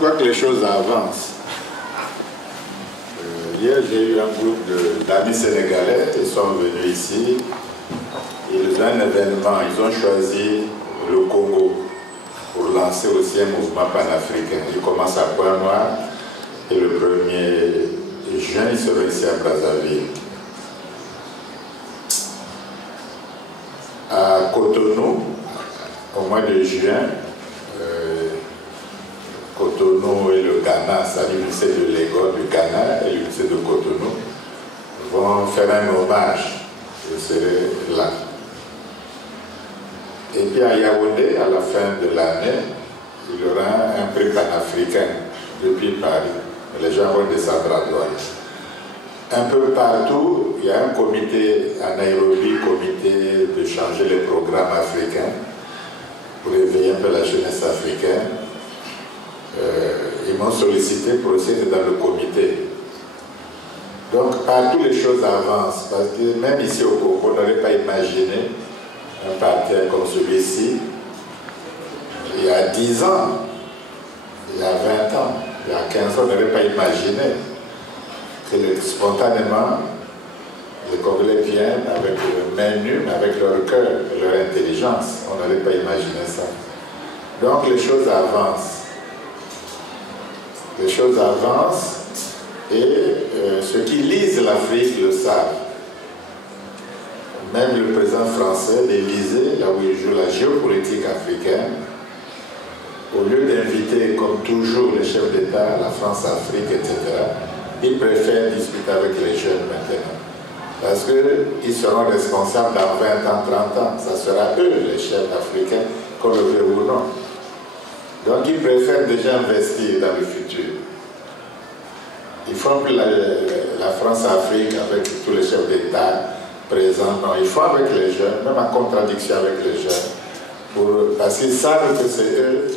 crois que les choses avancent. Hier, j'ai eu un groupe d'amis sénégalais, ils sont venus ici. Ils ont un événement, ils ont choisi le Congo pour lancer aussi un mouvement panafricain. Ils commencent à Pointe-Noire et le 1er juin, ils seront ici à Brazzaville. À Cotonou, au mois de juin, Cotonou et le Ghana, c'est l'université de Lagos du Ghana et l'université de Cotonou, vont faire un hommage. Je serai là. Et puis à Yaoundé, à la fin de l'année, il y aura un prix panafricain depuis Paris. Les gens vont descendre à droite. Un peu partout, il y a un comité à Nairobi, comité de changer les programmes africains pour éveiller un peu la jeunesse africaine. Ils m'ont sollicité pour aussi être dans le comité. Donc partout les choses avancent, parce que même ici au Congo, on n'aurait pas imaginé un parterre comme celui-ci. Il y a 10 ans, il y a 20 ans, il y a 15 ans, on n'aurait pas imaginé que spontanément, les Congolais viennent avec main nue, mais avec leur cœur et leur intelligence. On n'aurait pas imaginé ça. Donc les choses avancent. Les choses avancent et ceux qui lisent l'Afrique le savent. Même le président français, l'Élysée, là où il joue la géopolitique africaine, au lieu d'inviter comme toujours les chefs d'État, la France-Afrique, etc., il préfère discuter avec les jeunes maintenant. Parce qu'ils seront responsables dans 20 ans, 30 ans. Ça sera eux, les chefs africains, qu'on le veut ou non. Donc ils préfèrent déjà investir dans le futur. Ils font plus la France-Afrique avec tous les chefs d'État présents. Non, ils font avec les jeunes, même en contradiction avec les jeunes. Parce qu'ils savent que c'est eux,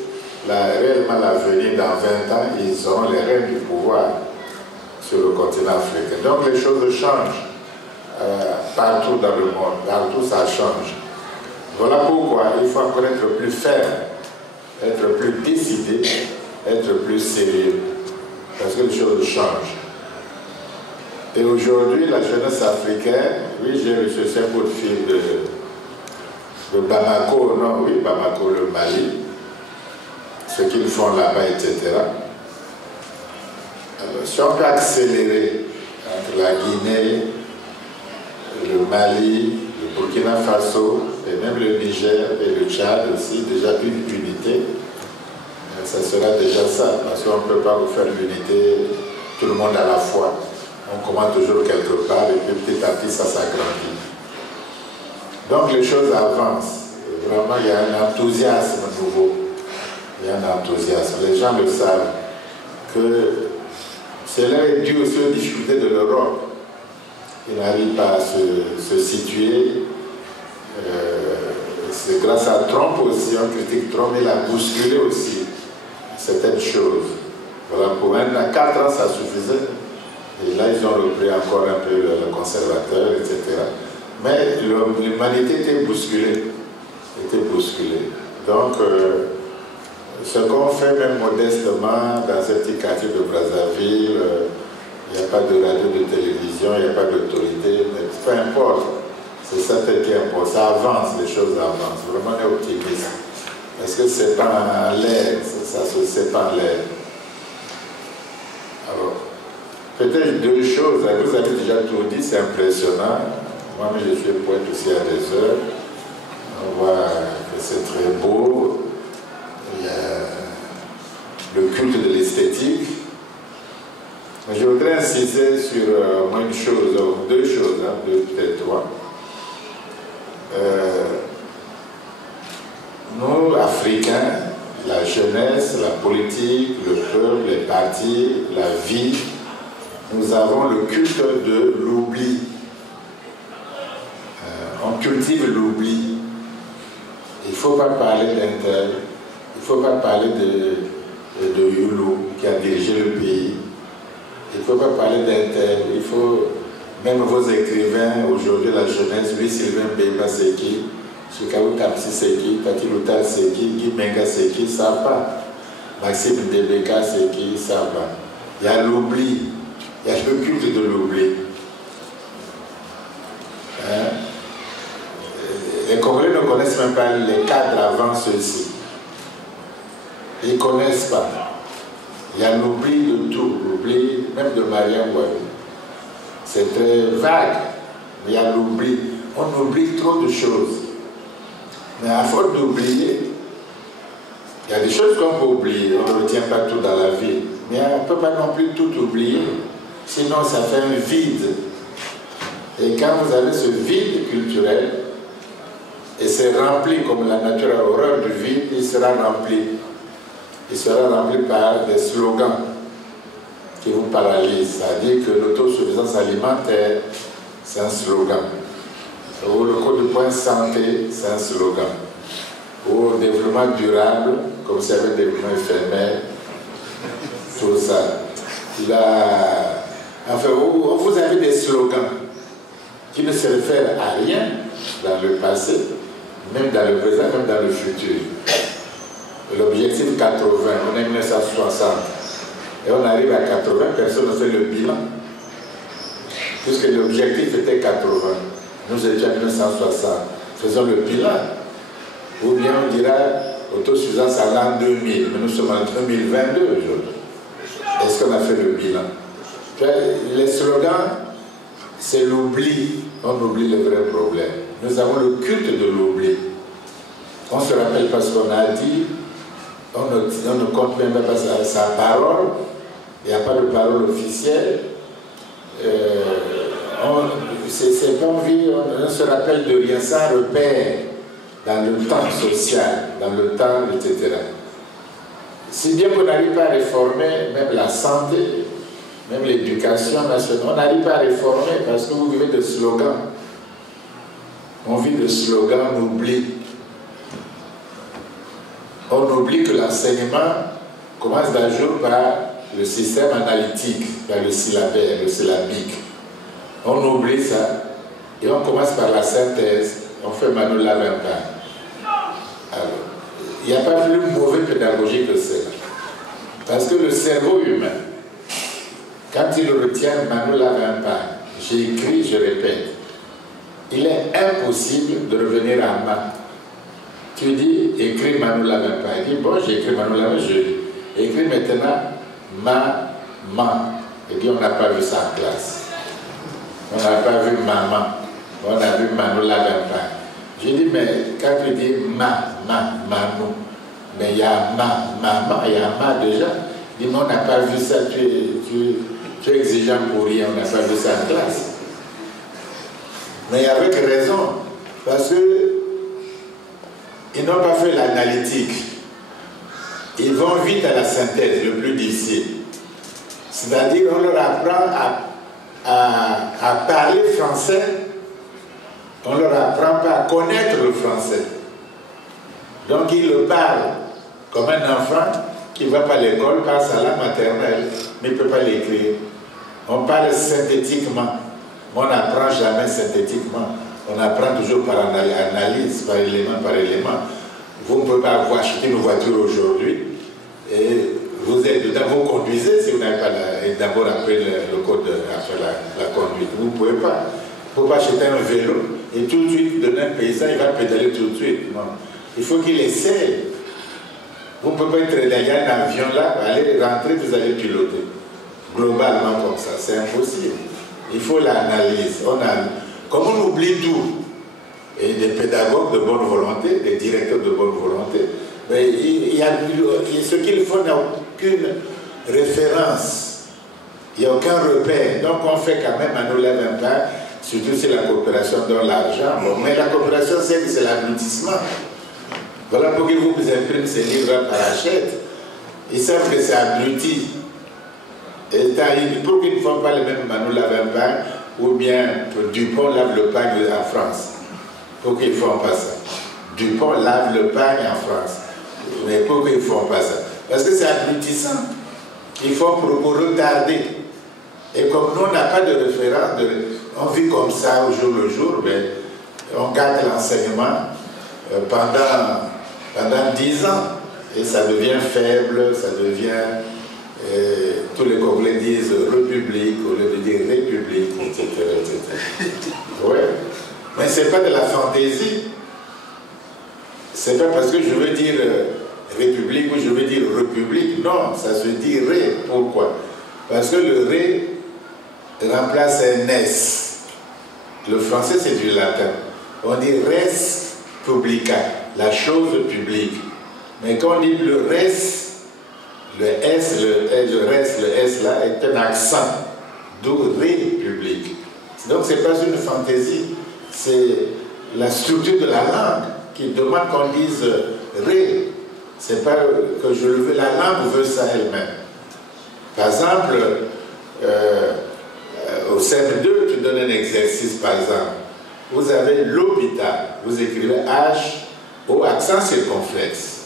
réellement l'avenir dans 20 ans, ils auront les rênes du pouvoir sur le continent africain. Donc les choses changent partout dans le monde, partout ça change. Voilà pourquoi il faut encore être plus ferme, être plus décidé, être plus sérieux, parce que les choses changent. Et aujourd'hui, la jeunesse africaine, oui, j'ai reçu un coup de fil de Bamako, non, oui, Bamako, le Mali, ce qu'ils font là-bas, etc. Alors, si on peut accélérer entre la Guinée, le Mali, le Burkina Faso, et même le Niger et le Tchad aussi, déjà une unité, ça sera déjà ça, parce qu'on ne peut pas vous faire l'unité tout le monde à la fois. On commence toujours quelque part et puis petit à petit ça s'agrandit. Donc les choses avancent. Vraiment, il y a un enthousiasme nouveau. Il y a un enthousiasme. Les gens le savent que cela est dû aussi aux difficultés de l'Europe. Ils n'arrivent pas à se situer. C'est grâce à Trump aussi, on critique Trump, il a bousculé aussi certaines choses. Voilà, pour un à 4 ans, ça suffisait. Et là, ils ont repris encore un peu le conservateur, etc. Mais l'humanité était bousculée. Donc, ce qu'on fait même modestement dans ce petit quartier de Brazzaville, il n'y a pas de radio, de télévision, il n'y a pas d'autorité, mais peu importe. C'est ça qui importe. Ça avance, les choses avancent. Vraiment, on est optimiste. Parce que c'est pas en l'air, c'est pas en l'air. Alors, peut-être deux choses. Vous avez déjà tout dit, c'est impressionnant. Moi, je suis poète aussi à des heures. On voit que c'est très beau. Il y a le culte de l'esthétique. Mais je voudrais insister sur une chose, deux choses, peut-être trois. Nous, Africains, la jeunesse, la politique, le peuple, les partis, la vie, nous avons le culte de l'oubli. On cultive l'oubli. Il ne faut pas parler d'un tel, il ne faut pas parler de Youlou qui a dirigé le pays. Il ne faut pas parler d'un tel, il faut, même vos écrivains, aujourd'hui la jeunesse, lui Sylvain Bemba c'est qui, Chikaou Kamsi c'est qui, Tati Loutal c'est qui, Guy Menga c'est qui, ça ne savent pas. Maxime Debeka, c'est qui ça va. Il y a l'oubli, il y a le culte de l'oubli. Hein? Les Congolais ne connaissent même pas les cadres avant ceux-ci. Ils ne connaissent pas. Il y a l'oubli de tout, l'oubli même de Mariam Ouadou. C'est très vague, mais il y a l'oubli. On oublie trop de choses. Mais à force d'oublier, il y a des choses qu'on peut oublier. On ne retient pas tout dans la vie. Mais on ne peut pas non plus tout oublier. Sinon, ça fait un vide. Et quand vous avez ce vide culturel, et c'est rempli comme la nature a horreur du vide, il sera rempli. Il sera rempli par des slogans qui vous paralysent. C'est-à-dire que l'autosuffisance alimentaire, c'est un slogan. Ou le coup de poing santé, c'est un slogan. Ou le développement durable, comme c'est un développement éphémère, tout ça. Enfin, vous avez des slogans qui ne se réfèrent à rien dans le passé, même dans le présent, même dans le futur. L'objectif 80, on est en 1960, et on arrive à 80, personne ne fait le bilan, puisque l'objectif était 80. Nous étions en 1960, faisons le bilan. Ou bien on dira autosuffisance à l'an 2000, mais nous sommes en 2022 aujourd'hui. Est-ce qu'on a fait le bilan? Les slogans, c'est l'oubli. On oublie le vrai problème. Nous avons le culte de l'oubli. On se rappelle pas ce qu'on a dit, on ne compte même pas sa parole, il n'y a pas de parole officielle. C'est pas envie, on ne se rappelle de rien, ça repère dans le temps social, dans le temps, etc. Si bien qu'on n'arrive pas à réformer même la santé, même l'éducation nationale, on n'arrive pas à réformer parce que vous vivez de slogans. On vit de slogans, on oublie. On oublie que l'enseignement commence d'un jour par le système analytique, par le syllabaire, le syllabique. On oublie ça et on commence par la synthèse. On fait Manu Lavempa. Alors, il n'y a pas plus mauvais pédagogie que ça. Parce que le cerveau humain, quand il retient Manu Lavempa, j'écris, je répète, il est impossible de revenir à ma. Tu dis, écris Manu Lavempa. Il dit, bon, j'ai écrit Manu Lavempa, je écris maintenant ma. Il dit, on n'a pas vu ça en classe. On n'a pas vu maman. On a vu Manu Lavempa. Je dis, mais quand tu dis Manu, mais il y a maman, il y a ma déjà. Il dit, mais on n'a pas vu ça, tu es exigeant pour rien, on n'a pas vu ça en classe. Mais avec raison, parce que ils n'ont pas fait l'analytique. Ils vont vite à la synthèse, le plus difficile. C'est-à-dire, on leur apprend à parler français, on ne leur apprend pas à connaître le français. Donc, ils le parlent comme un enfant qui ne va pas à l'école, passe à la maternelle, mais il ne peut pas l'écrire. On parle synthétiquement, mais on n'apprend jamais synthétiquement. On apprend toujours par analyse, par élément. Vous ne pouvez pas acheter une voiture aujourd'hui et vous êtes dedans, vous conduisez si vous n'avez pas d'abord appris le code après la conduite. Vous ne pouvez pas. Vous ne pouvez pas acheter un vélo et tout de suite donner un paysan, il va pédaler tout de suite. Non. Il faut qu'il essaie. Vous ne pouvez pas être derrière un avion là, allez rentrer, vous allez piloter. Globalement comme ça, c'est impossible. Il faut l'analyse. Comme on oublie tout, et des pédagogues de bonne volonté, des directeurs de bonne volonté, mais ce qu'il faut n'a aucune référence, il n'y a aucun repère. Donc on fait quand même à nous lève un pas, surtout si la coopération donne l'argent. Bon, mais la coopération, c'est l'aboutissement. Voilà pourquoi vous imprimez ces livres par achète. Ils savent que c'est abruti. Et pourquoi ils ne font pas le même Manu lave un pain, ou bien Dupont lave le pain en France. Pourquoi ils ne font pas ça? Dupont lave le pain en France. Mais pourquoi ils ne font pas ça? Parce que c'est abrutissant. Il faut pour retarder. Et comme nous, on n'a pas de référence, on vit comme ça au jour le jour, mais on garde l'enseignement pendant 10 ans. Et ça devient faible, ça devient... tous les Congolais disent République au lieu de dire République, etc. etc. Ouais. Mais ce n'est pas de la fantaisie. C'est pas parce que je veux dire République ou je veux dire République. Non, ça se dit Ré. Pourquoi? Parce que le Ré remplace un S. Le français, c'est du latin. On dit res publica, la chose publique. Mais quand on dit le res, le S, le reste, le S là, est un accent, d'où république. Donc ce n'est pas une fantaisie, c'est la structure de la langue qui demande qu'on dise ré. Ce n'est pas que je le veux, la langue veut ça elle-même. Par exemple, au CM2, tu donnes un exercice, par exemple. Vous avez l'hôpital, vous écrivez H au accent circonflexe.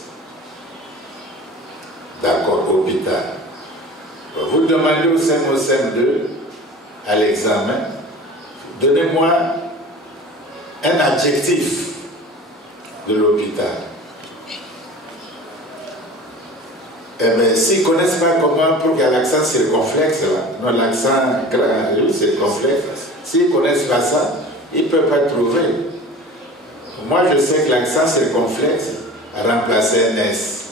D'accord, hôpital. Vous demandez au CM2 à l'examen, donnez-moi un adjectif de l'hôpital. Eh bien, s'ils ne connaissent pas comment, pour qu'il y ait l'accent circonflexe, là, non, l'accent circonflexe, s'ils ne connaissent pas ça, ils ne peuvent pas trouver. Moi, je sais que l'accent circonflexe a remplacé un S.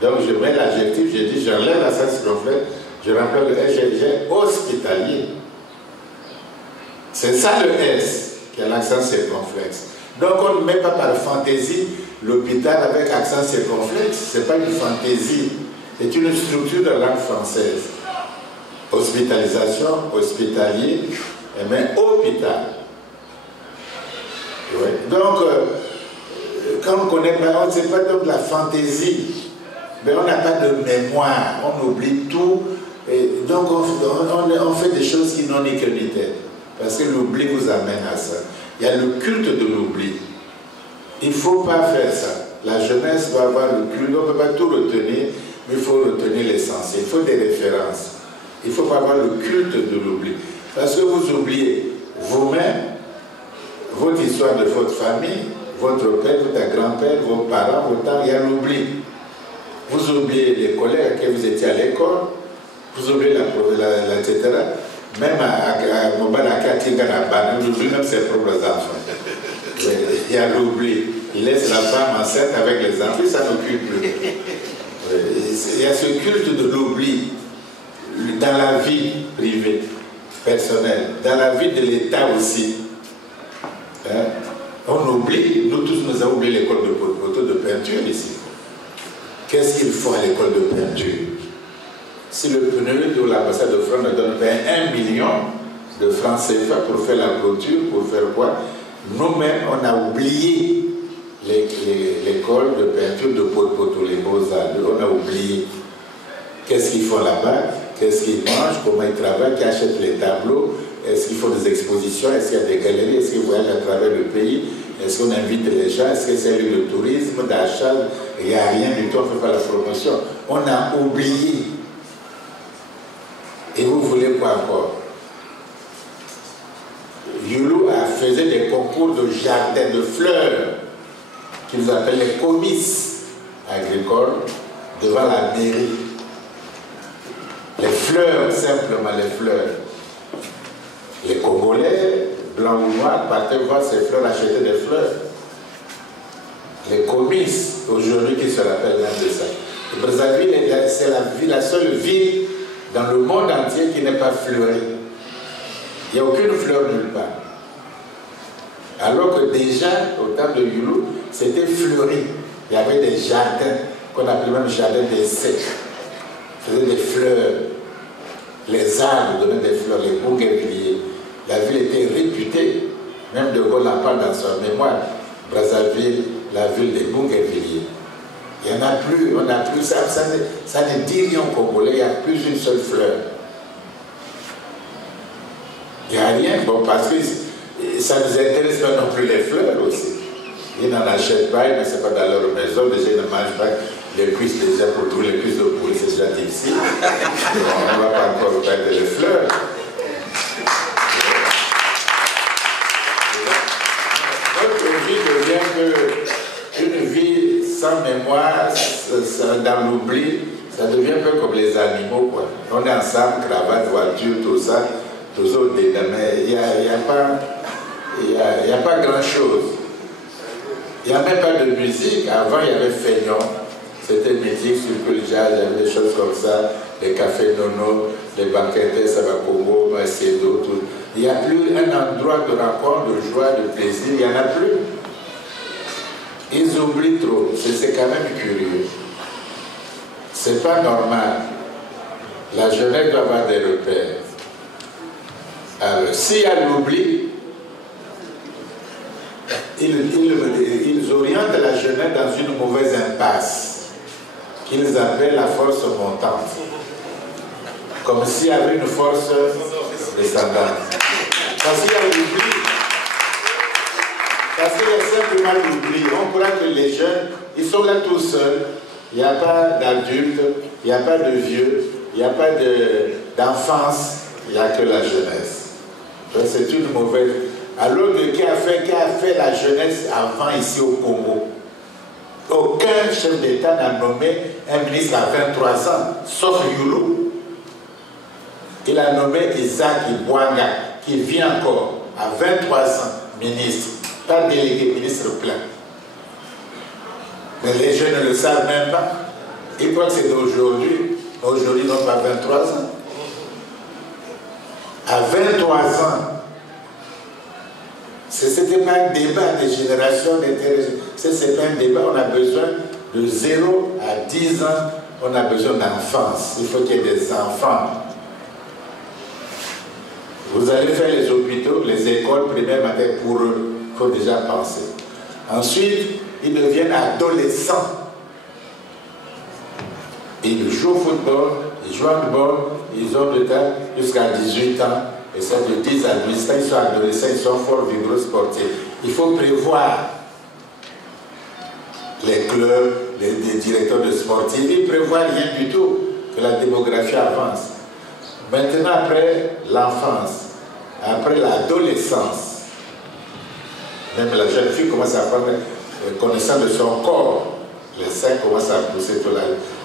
Donc, je mets l'adjectif, je dis, j'enlève l'accent circonflexe, je remplace le S, j'ai hospitalier. C'est ça le S, qui a l'accent circonflexe. Donc, on ne met pas par fantaisie l'hôpital avec accent circonflexe. Ce n'est pas une fantaisie. C'est une structure de la langue française. Hospitalisation, hospitalier, et bien hôpital. Ouais. Donc, quand on ne connaît pas, ce n'est pas donc la fantaisie. Mais on n'a pas de mémoire, on oublie tout. Et donc, on fait des choses qui n'ont ni queue ni tête. Parce que l'oubli vous amène à ça. Il y a le culte de l'oubli. Il ne faut pas faire ça. La jeunesse doit avoir le culte. On ne peut pas tout retenir. Mais il faut retenir l'essentiel, il faut des références. Il ne faut pas avoir le culte de l'oubli. Parce que vous oubliez vous-même, votre histoire de votre famille, votre père, votre grand-père, vos parents, vos temps, il y a l'oubli. Vous oubliez les collègues que vous étiez à l'école, vous oubliez etc. Même à Mobalaka, Tingana, vous oubliez même ses propres enfants. Il y a l'oubli. Il laisse la femme enceinte avec les enfants, ça n'occupe plus. Il y a ce culte de l'oubli dans la vie privée, personnelle, dans la vie de l'État aussi. Hein? On oublie, nous tous nous avons oublié l'école de peinture ici. Qu'est-ce qu'il faut à l'école de peinture? Si le PNUD ou l'ambassade de France ne donne pas 1 million de francs CFA pour faire la clôture, pour faire quoi? Nous-mêmes, on a oublié l'école de peinture de Poto, les Beaux-Arts. On a oublié qu'est-ce qu'ils font là-bas, qu'est-ce qu'ils mangent, comment ils travaillent, qui achètent les tableaux, est-ce qu'ils font des expositions, est-ce qu'il y a des galeries, est-ce qu'ils voyagent à travers le pays, est-ce qu'on invite les gens, est-ce que c'est le tourisme, d'achat, il n'y a rien du tout, on ne fait pas la promotion. On a oublié. Et vous voulez quoi encore? Youlou faisait des concours de jardin de fleurs, qu'ils appellent les comices agricoles, devant la mairie. Les fleurs, simplement les fleurs. Les Congolais, blancs ou noirs, partaient voir ces fleurs, acheter des fleurs. Les comices, aujourd'hui, qui se rappellent même de ça. Et Brazzaville, c'est la seule ville dans le monde entier qui n'est pas fleurie. Il n'y a aucune fleur nulle part. Alors que déjà, au temps de Youlou, c'était fleuri. Il y avait des jardins, qu'on appelait même jardins d'essai. Ils faisaient des fleurs. Les arbres donnaient des fleurs, les bougainvilliers. La ville était réputée, même De Gaulle en parle dans son mémoire. Brazzaville, la ville des bougainvilliers. Il n'y en a plus, on n'a plus, ça ne dit rien au Congolais, il n'y a plus une seule fleur. Il n'y a rien, bon, parce que ça ne nous intéresse pas non plus les fleurs aussi. Ils n'en achètent pas, mais ce n'est pas dans leur maison, déjà ils ne mangent pas les cuisses déjà pour trouver les cuisses de poulet, c'est déjà difficile. On ne va pas encore perdre les fleurs. Notre vie devient une vie sans mémoire, dans l'oubli, ça devient un peu comme les animaux, quoi. On est ensemble, cravate, voiture, tout ça, tous autres dedans, mais il n'y a pas grand-chose. Il n'y a même pas de musique. Avant, il y avait Feignon, c'était musique sur le jazz, il y avait des choses comme ça, les cafés Nono, les banquettes, Sabakongo, Macedo, tout. Il n'y a plus un endroit de rencontre, de joie, de plaisir, il n'y en a plus. Ils oublient trop, c'est quand même curieux. C'est pas normal. La jeunesse doit avoir des repères. Alors, s'il y a l'oubli, ils orientent la jeunesse dans une mauvaise impasse, qu'ils appellent la force montante. Comme s'il y avait une force descendante. Parce qu'il y a l'oubli. Parce qu'il y a simplement l'oubli. On croit que les jeunes, ils sont là tout seuls. Il n'y a pas d'adultes, il n'y a pas de vieux, il n'y a pas d'enfance, il n'y a que la jeunesse. Donc c'est une mauvaise... Alors qui a fait la jeunesse avant ici au Congo? Aucun chef d'État n'a nommé un ministre à 23 ans, sauf Youlou. Il a nommé Isaac Ibwanga, qui vit encore à 23 ans, ministre, pas délégué, ministre plein. Mais les jeunes ne le savent même pas. Ils croient que c'est d'aujourd'hui. Aujourd'hui, ils n'ont pas 23 ans. À 23 ans, ce n'était pas un débat des générations, ce n'est pas un débat. On a besoin de 0 à 10 ans, on a besoin d'enfance. Il faut qu'il y ait des enfants. Vous allez faire les hôpitaux, les écoles primaires, pour eux. Il faut déjà penser. Ensuite, ils deviennent adolescents. Ils jouent au football, ils jouent au handball, ils ont le temps jusqu'à 18 ans. Et ça de 10 à 18 ans, ils sont adolescents, ils sont forts, vigoureux, sportifs. Il faut prévoir les clubs, les directeurs de sportifs. Ils ne prévoient rien du tout, que la démographie avance. Maintenant, après l'enfance, après l'adolescence, même la jeune fille commence à prendre connaissance de son corps. Les seins commencent à pousser pour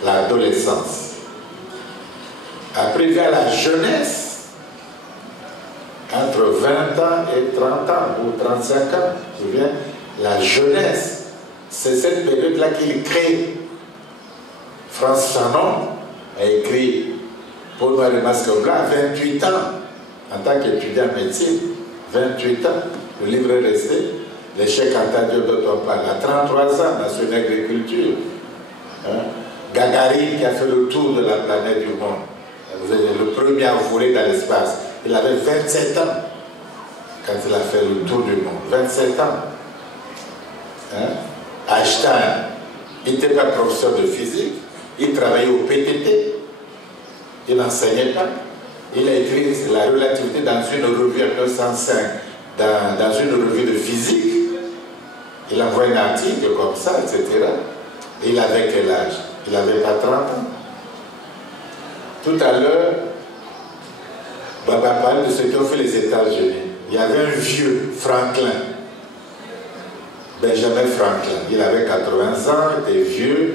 l'adolescence. Après, il y a la jeunesse. Entre 20 ans et 30 ans, ou 35 ans, tu viens, la jeunesse. C'est cette période-là qu'il crée. France Fanon a écrit Peau noire et masque blanc à 28 ans, en tant qu'étudiant en médecine. 28 ans, le livre est resté. L'échec entendu dont on parle, à 33 ans, dans son agriculture. Hein? Gagarine qui a fait le tour de la planète du monde. Vous êtes le premier à voler dans l'espace. Il avait 27 ans quand il a fait le tour du monde. 27 ans. Hein? Einstein, il n'était pas professeur de physique. Il travaillait au PTT. Il n'enseignait pas. Il a écrit la relativité dans une revue en 1905, dans une revue de physique. Il a envoyé un article comme ça, etc. Et il avait quel âge? Il n'avait pas 30 ans. Tout à l'heure, Baba parle de ce qu'ont fait les États-Unis. Il y avait un vieux, Franklin, Benjamin Franklin. Il avait 80 ans, il était vieux,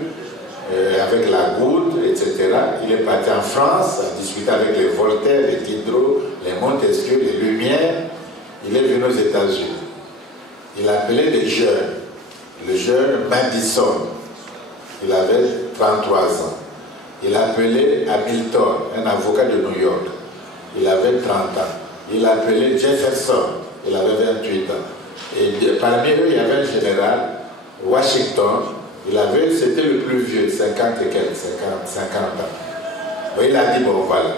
avec la goutte, etc. Il est parti en France, a discuté avec les Voltaire, les Diderot, les Montesquieu, les Lumière. Il est venu aux États-Unis. Il appelait les jeunes, le jeune Madison. Il avait 33 ans. Il appelait Hamilton, un avocat de New York. Il avait 30 ans. Il appelait Jefferson. Il avait 28 ans. Et parmi eux, il y avait un général, Washington. C'était le plus vieux, 50 et quelques, 50 ans. Mais il a dit, bon voilà,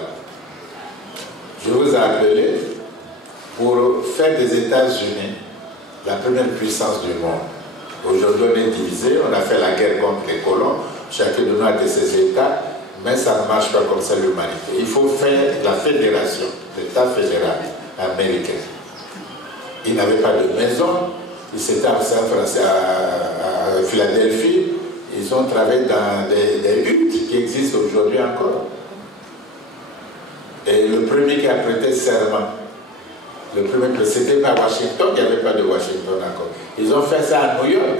je vous ai appelé pour faire des États-Unis la première puissance du monde. Aujourd'hui, on est divisé, on a fait la guerre contre les colons, chacun de nous a de ses États, mais ça ne marche pas comme ça l'humanité. Il faut faire la fédération, l'État fédéral américain. Ils n'avaient pas de maison, ils étaient à Philadelphie, ils ont travaillé dans des huttes qui existent aujourd'hui encore. Et le premier qui a prêté serment, le premier, c'était pas Washington, il n'y avait pas de Washington encore. Ils ont fait ça à New York.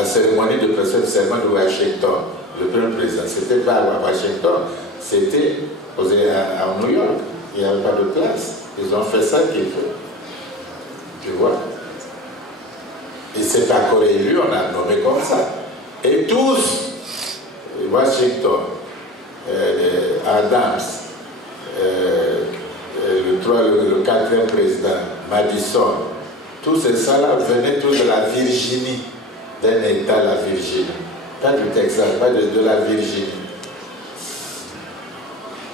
la cérémonie de prestation de serment de Washington, le premier président. C'était pas à Washington, c'était à New York. Il n'y avait pas de place. Ils ont fait ça qu'il faut. Tu vois? Et c'est encore élu, on a nommé comme ça. Et tous, Washington, Adams, le quatrième président, Madison, tous ces ça-là venaient tous de la Virginie, d'un État, la Virginie. Pas du Texas, pas de la Virginie.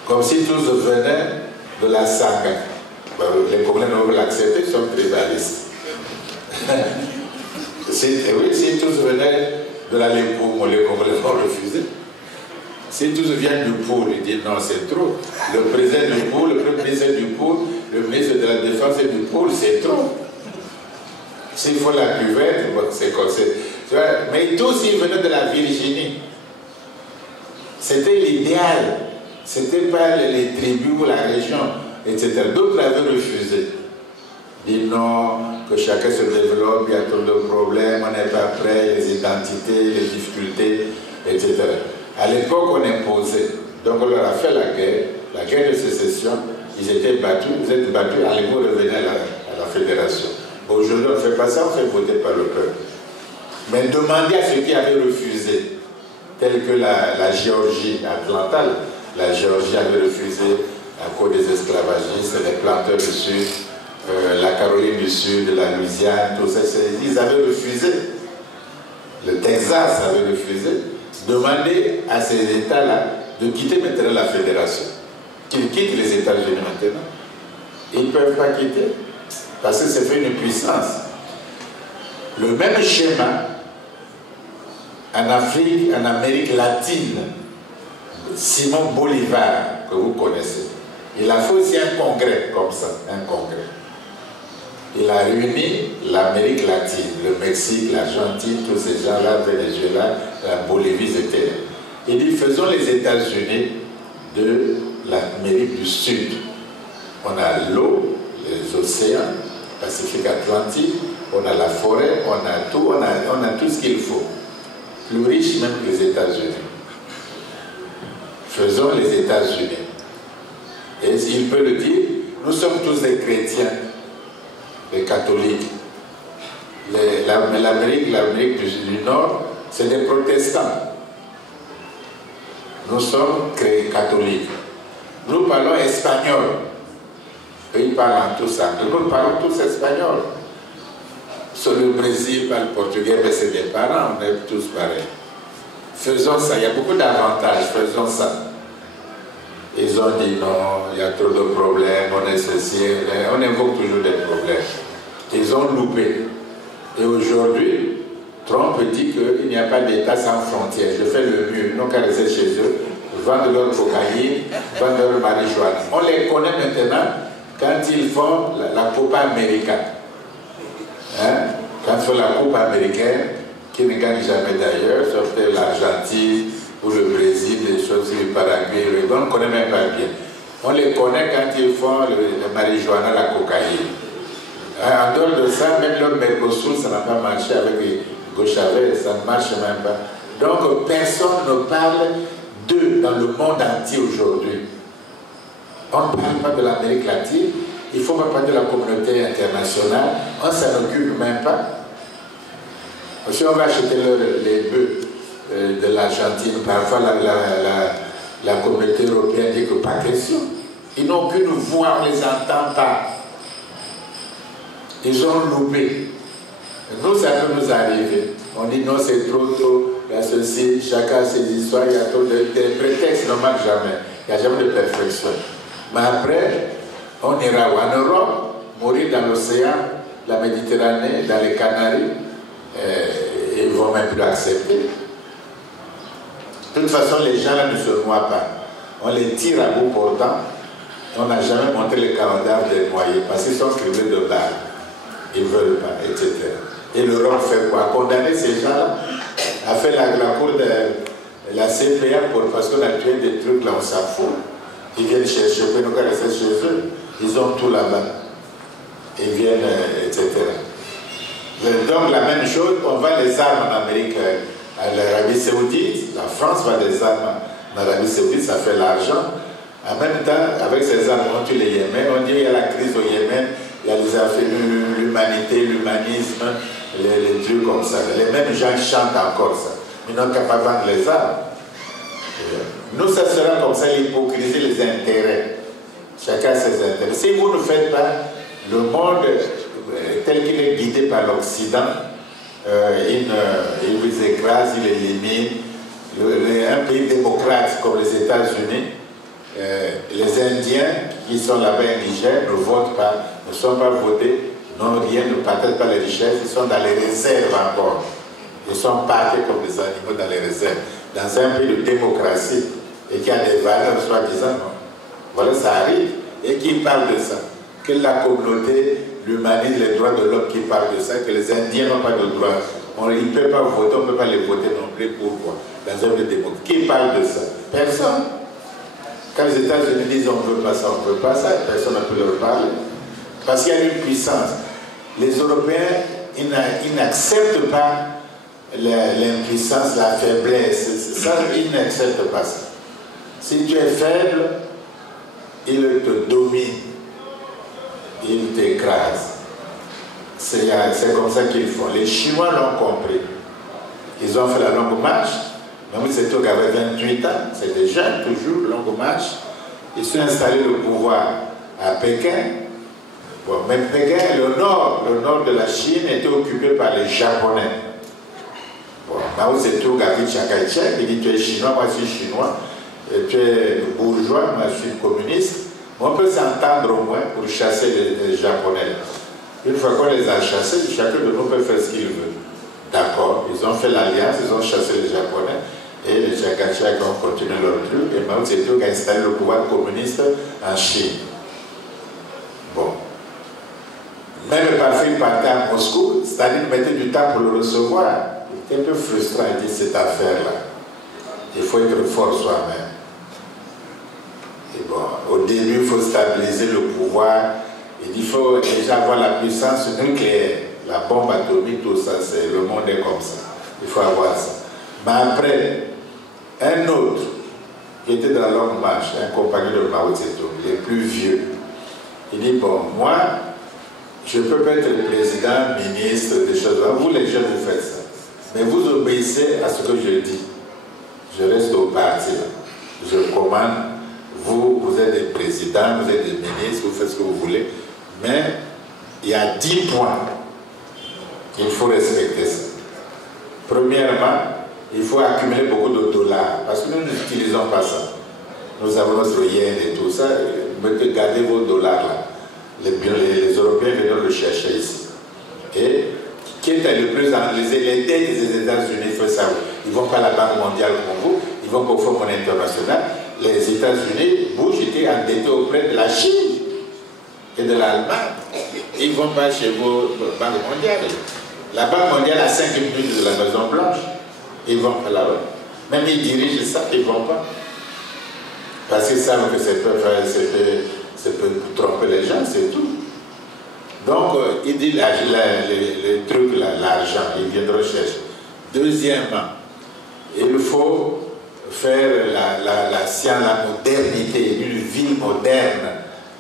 Comme si tous venaient de la saga. Les Congolais n'ont pas l'accepté, ils sont tribalistes. Oui, si tous venaient de la Lépoum, les Congolais vont refuser. Si tous viennent du Pôle, ils disent non, c'est trop. Le président du Pôle, le premier ministre du Pôle, le ministre de la Défense du Pôle, c'est trop. S'il faut la cuvette, bon, c'est comme ça. Mais tous, ils venaient de la Virginie. C'était l'idéal. Ce n'était pas les tribus ou la région, etc. D'autres avaient refusé. Dit non, que chacun se développe, il y a trop de problèmes, on n'est pas prêt, les identités, les difficultés, etc. À l'époque, on imposait. Donc on leur a fait la guerre de sécession. Ils étaient battus, allez vous revenir à la fédération. Aujourd'hui, on ne fait pas ça, on fait voter par le peuple. Mais demandez à ceux qui avaient refusé, tels que la Géorgie, Atlanta, la Géorgie avait refusé à cause des esclavagistes, les planteurs du Sud, la Caroline du Sud, la Louisiane, tout ça, ils avaient refusé. Le Texas avait refusé. Demandez à ces États-là de quitter maintenant la fédération. Qu'ils quittent les États-Unis maintenant. Ils ne peuvent pas quitter. Parce que c'est fait une puissance. Le même schéma en Afrique, en Amérique latine, Simon Bolivar, que vous connaissez, il a fait aussi un congrès comme ça, un congrès. Il a réuni l'Amérique latine, le Mexique, l'Argentine, tous ces gens-là, Venezuela, la Bolivie, etc. Il dit, faisons les États-Unis de l'Amérique du Sud. On a l'eau, les océans, Pacifique, Atlantique, on a la forêt, on a tout ce qu'il faut. Plus riche même que les États-Unis. Faisons les États-Unis. Et il peut le dire, nous sommes tous des chrétiens, des catholiques. L'Amérique du Nord, c'est des protestants. Nous sommes catholiques. Nous parlons espagnol. Ils parlent tous anglais. Nous parlons tous espagnol. Sur le Brésil parle portugais, mais c'est des parents, on est tous pareils. Faisons ça, il y a beaucoup d'avantages, faisons ça. Ils ont dit non, il y a trop de problèmes, on est ceci, on évoque toujours des problèmes. Ils ont loupé. Et aujourd'hui, Trump dit qu'il n'y a pas d'État sans frontières. Je fais le mieux, ils n'ont qu'à rester chez eux, vendre leur cocaïne, vendre leur marijuana. On les connaît maintenant quand ils font la Copa América. Hein? Quand ils font la Coupe américaine, qui ne gagne jamais d'ailleurs, sauf l'Argentine ou le Brésil, des choses, le Paraguay, on ne connaît même pas bien. On les connaît quand ils font le marijuana, la cocaïne. En dehors de ça, même leur Mercosur, ça n'a pas marché avec Hugo Chavez, ça ne marche même pas. Donc personne ne parle d'eux dans le monde entier aujourd'hui. On ne parle pas de l'Amérique latine, il ne faut pas parler de la communauté internationale, on ne s'en occupe même pas. Si on va acheter les bœufs de l'Argentine, parfois la communauté européenne dit que pas question. Ils n'ont qu'une voix, on ne les entend pas. Ils ont loupé. Nous, ça peut nous arriver. On dit non, c'est trop tôt, il y a ceci, chacun a ses histoires, il y a trop de prétextes, ne manque jamais. Il n'y a jamais de perfection. Mais après, on ira en Europe, mourir dans l'océan, la Méditerranée, dans les Canaries, ils ne vont même plus accepter. De toute façon, les gens là ne se noient pas. On les tire à bout portant. On n'a jamais montré les cadavres des noyés parce qu'ils sont crevés de balles. Ils ne veulent pas, etc. Et l'Europe fait quoi? Condamner ces gens-là a fait la cour de la CPA parce qu'on a tué des trucs là, on s'en fout. Ils viennent chercher, puis nous rester chez eux. Ils ont tout là-bas. Ils viennent, etc. Donc la même chose, on vend les armes en Amérique, à l'Arabie Saoudite, la France vend des armes en Arabie Saoudite, ça fait l'argent. En même temps, avec ces armes, on tue les Yémen, on dit qu'il y a la crise au Yémen, il y a les affaires, l'humanité, l'humanisme, les trucs comme ça. Les mêmes gens chantent encore ça. Ils n'ont qu'à pas vendre les armes. Nous, ça sera comme ça l'hypocrisie, les intérêts. Chacun ses intérêts. Si vous ne faites pas le monde tel qu'il est guidé par l'Occident, il vous écrase, il élimine. Un pays démocrate comme les États-Unis, les Indiens qui sont là-bas indigènes ne votent pas, ne sont pas votés, n'ont rien, ne partagent pas les richesses, ils sont dans les réserves encore. Ils sont parqués comme des animaux dans les réserves. Dans un pays de démocratie et qui a des valeurs soi-disant, voilà, ça arrive. Et qui parle de ça? Que la communauté, l'humanisme, les droits de l'homme qui parlent de ça, que les Indiens n'ont pas de droits. Ils ne peuvent pas voter, on ne peut pas les voter non plus. Pourquoi? Dans un pays démocratique. Qui parle de ça? Personne. Quand les États-Unis disent on ne veut pas ça, on ne veut pas ça, personne ne peut leur parler. Parce qu'il y a une puissance. Les Européens, ils n'acceptent pas l'impuissance, la faiblesse. Ça, ils n'acceptent pas ça. Si tu es faible, ils te dominent. Ils t'écrasent. C'est comme ça qu'ils font. Les Chinois l'ont compris. Ils ont fait la longue marche. Même si c'était avait 28 ans, c'est des jeunes, toujours, longue marche. Ils sont installés le pouvoir à Pékin. Bon, même Pékin, le nord de la Chine était occupé par les Japonais. Bon, Mao Zedong a dit Chiang Kai-shek, il dit tu es chinois, moi je suis chinois, et tu es bourgeois, moi je suis communiste. On peut s'entendre au moins pour chasser les Japonais. Une fois qu'on les a chassés, chacun de nous peut faire ce qu'il veut. D'accord, ils ont fait l'alliance, ils ont chassé les Japonais, et les Chiang Kai-shek ont continué leur truc, et Mao Zedong a installé le pouvoir communiste en Chine. Bon. Même parfois, il partait à Moscou, Staline mettait du temps pour le recevoir. Il était un peu frustrant, il dit cette affaire-là. Il faut être fort soi-même. Et bon, au début, il faut stabiliser le pouvoir. Il faut déjà avoir la puissance nucléaire. La bombe atomique, tout ça, le monde est comme ça. Il faut avoir ça. Mais après, un autre qui était dans la longue marche, un compagnon de Mao Zedong, il est plus vieux. Il dit, bon, moi, je peux pas être président, ministre, des choses. Vous, les jeunes, vous faites ça. Mais vous obéissez à ce que je dis. Je reste au parti. Je commande. Vous êtes des présidents, vous êtes des ministres, vous faites ce que vous voulez. Mais il y a 10 points. Il faut respecter ça. Premièrement, il faut accumuler beaucoup de dollars. Parce que nous n'utilisons pas ça. Nous avons notre yen et tout ça. Mais gardez vos dollars là. Les Européens viennent le chercher ici. Et qui est le plus analysé? Les dettes des États-Unis, il faut savoir. Ils ne vont pas à la Banque mondiale comme vous, ils vont au Fonds monétaire international. Les États-Unis, Bush était endetté auprès de la Chine et de l'Allemagne. Ils ne vont pas chez vos banques mondiales. La Banque mondiale a 5 minutes de la Maison Blanche. Ils vont pas là-bas. Même ils dirigent ça, ils ne vont pas. Parce qu'ils savent que ça peut tromper les gens, c'est tout. Donc, il dit les trucs là, l'argent, il vient de recherche. Deuxièmement, il faut faire la science, la modernité, une vie moderne.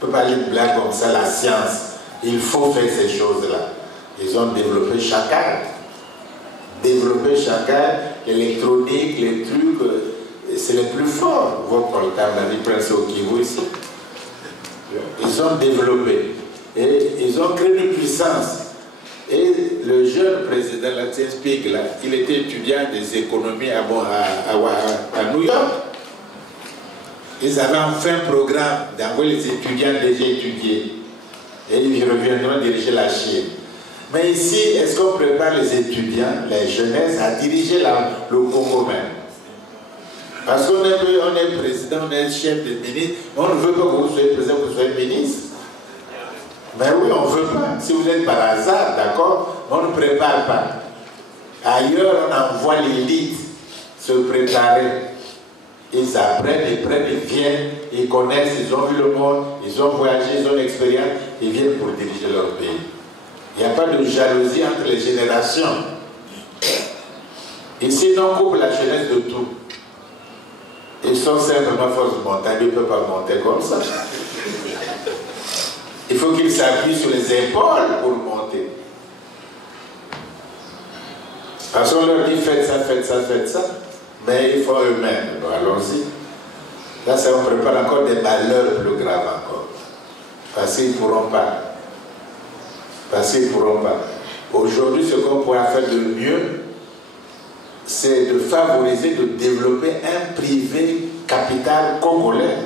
On ne peut pas aller blague comme ça, la science. Il faut faire ces choses-là. Ils ont développé chacun. L'électronique, les trucs, c'est les plus forts. Votre portable, la vie presse au Kivu ici. Ils ont développé. Et ils ont créé une puissance. Et le jeune président, la Spiegel, là, il était étudiant des économies à New York. Ils avaient enfin un programme d'envoyer les étudiants déjà étudiés. Et ils reviendront diriger la Chine. Mais ici, est-ce qu'on prépare les étudiants, les jeunesses, à diriger le Congo même? Parce qu'on est président, on est chef de ministre, on ne veut pas que vous soyez président, que vous soyez ministre. Mais oui, on ne veut pas. Si vous êtes par hasard, d'accord, on ne prépare pas. Ailleurs, on envoie l'élite se préparer. Ils apprennent, ils viennent, ils connaissent, ils ont vu le monde, ils ont voyagé, ils ont l'expérience, ils viennent pour diriger leur pays. Il n'y a pas de jalousie entre les générations. Ici, on coupe la jeunesse de tout. Ils sont simplement force de montagne, ils ne peuvent pas monter comme ça. Il faut qu'ils s'appuient sur les épaules pour monter. Parce qu'on leur dit faites ça, faites ça, faites ça. Mais ils font eux-mêmes. Allons-y. Là, ça on prépare encore des malheurs plus graves encore. Parce qu'ils ne pourront pas. Parce qu'ils ne pourront pas. Aujourd'hui, ce qu'on pourra faire de mieux, c'est de favoriser, de développer un privé capital congolais.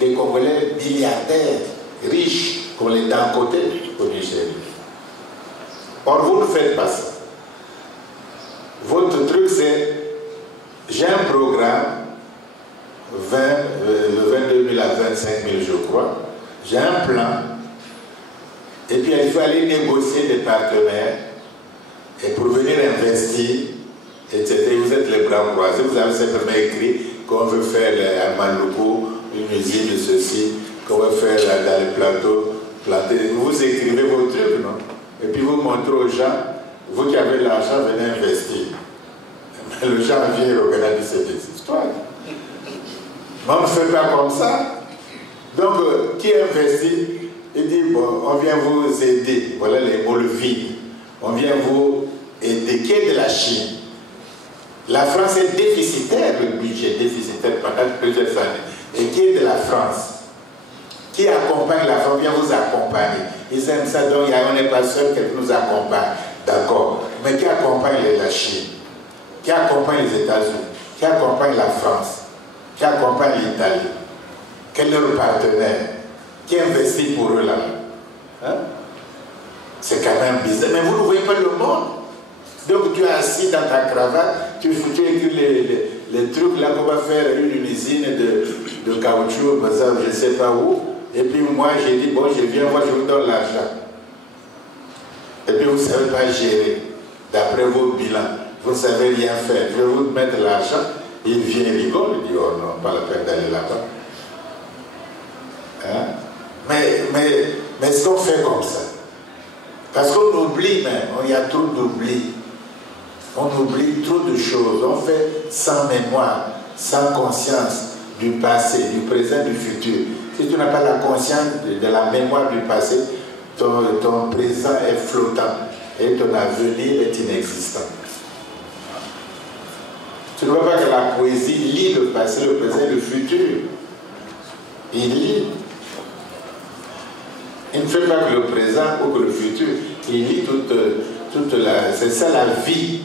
Des Congolais milliardaires, riches, comme les Dangote au Nigeria. Or, vous ne faites pas ça. Votre truc, c'est, j'ai un programme, de 22 000 à 25 000, je crois. J'ai un plan. Et puis, il faut aller négocier des partenaires et pour venir investir, etc. Vous êtes les bras croisés. Vous avez simplement écrit qu'on veut faire à Maluku une usine de ceci, qu'on veut faire dans les plateaux, planter. Vous écrivez vos trucs, non? Et puis vous montrez aux gens, vous qui avez l'argent, venez investir. Mais le gens vient regarder ces histoires. Mais on ne fait pas comme ça. Donc, qui investit? Il dit, bon, on vient vous aider. Voilà les mots vides. On vient vous aider. Qui est de la Chine? La France est déficitaire, le budget déficitaire pendant plusieurs années. Et qui est de la France? Qui accompagne la France? On vient vous accompagner. Ils aiment ça, donc on n'est pas seul, quelqu'un nous accompagne. D'accord. Mais qui accompagne la Chine? Qui accompagne les États-Unis? Qui accompagne la France? Qui accompagne l'Italie? Quel est leur partenaire? Qui investit pour eux là? Hein? C'est quand même bizarre. Mais vous ne voyez pas le monde. Donc tu es assis dans ta cravate, tu écris les trucs là qu'on va faire une usine de caoutchouc, par exemple, je ne sais pas où. Et puis moi j'ai dit, bon je viens, moi je vous donne l'argent. Et puis vous ne savez pas gérer, d'après vos bilans. Vous ne savez rien faire. Je vais vous mettre l'argent. Il vient, il rigole, il dit, oh non, pas la peine d'aller là-bas. Hein? Mais est-ce qu'on fait comme ça? Parce qu'on oublie même, il y a trop d'oubli. On oublie trop de choses. On fait sans mémoire, sans conscience du passé, du présent, du futur. Si tu n'as pas la conscience de la mémoire du passé, ton présent est flottant et ton avenir est inexistant. Tu ne vois pas que la poésie lit le passé, le présent et le futur. Il lit. Il ne fait pas que le présent ou que le futur. Il lit toute la... C'est ça la vie.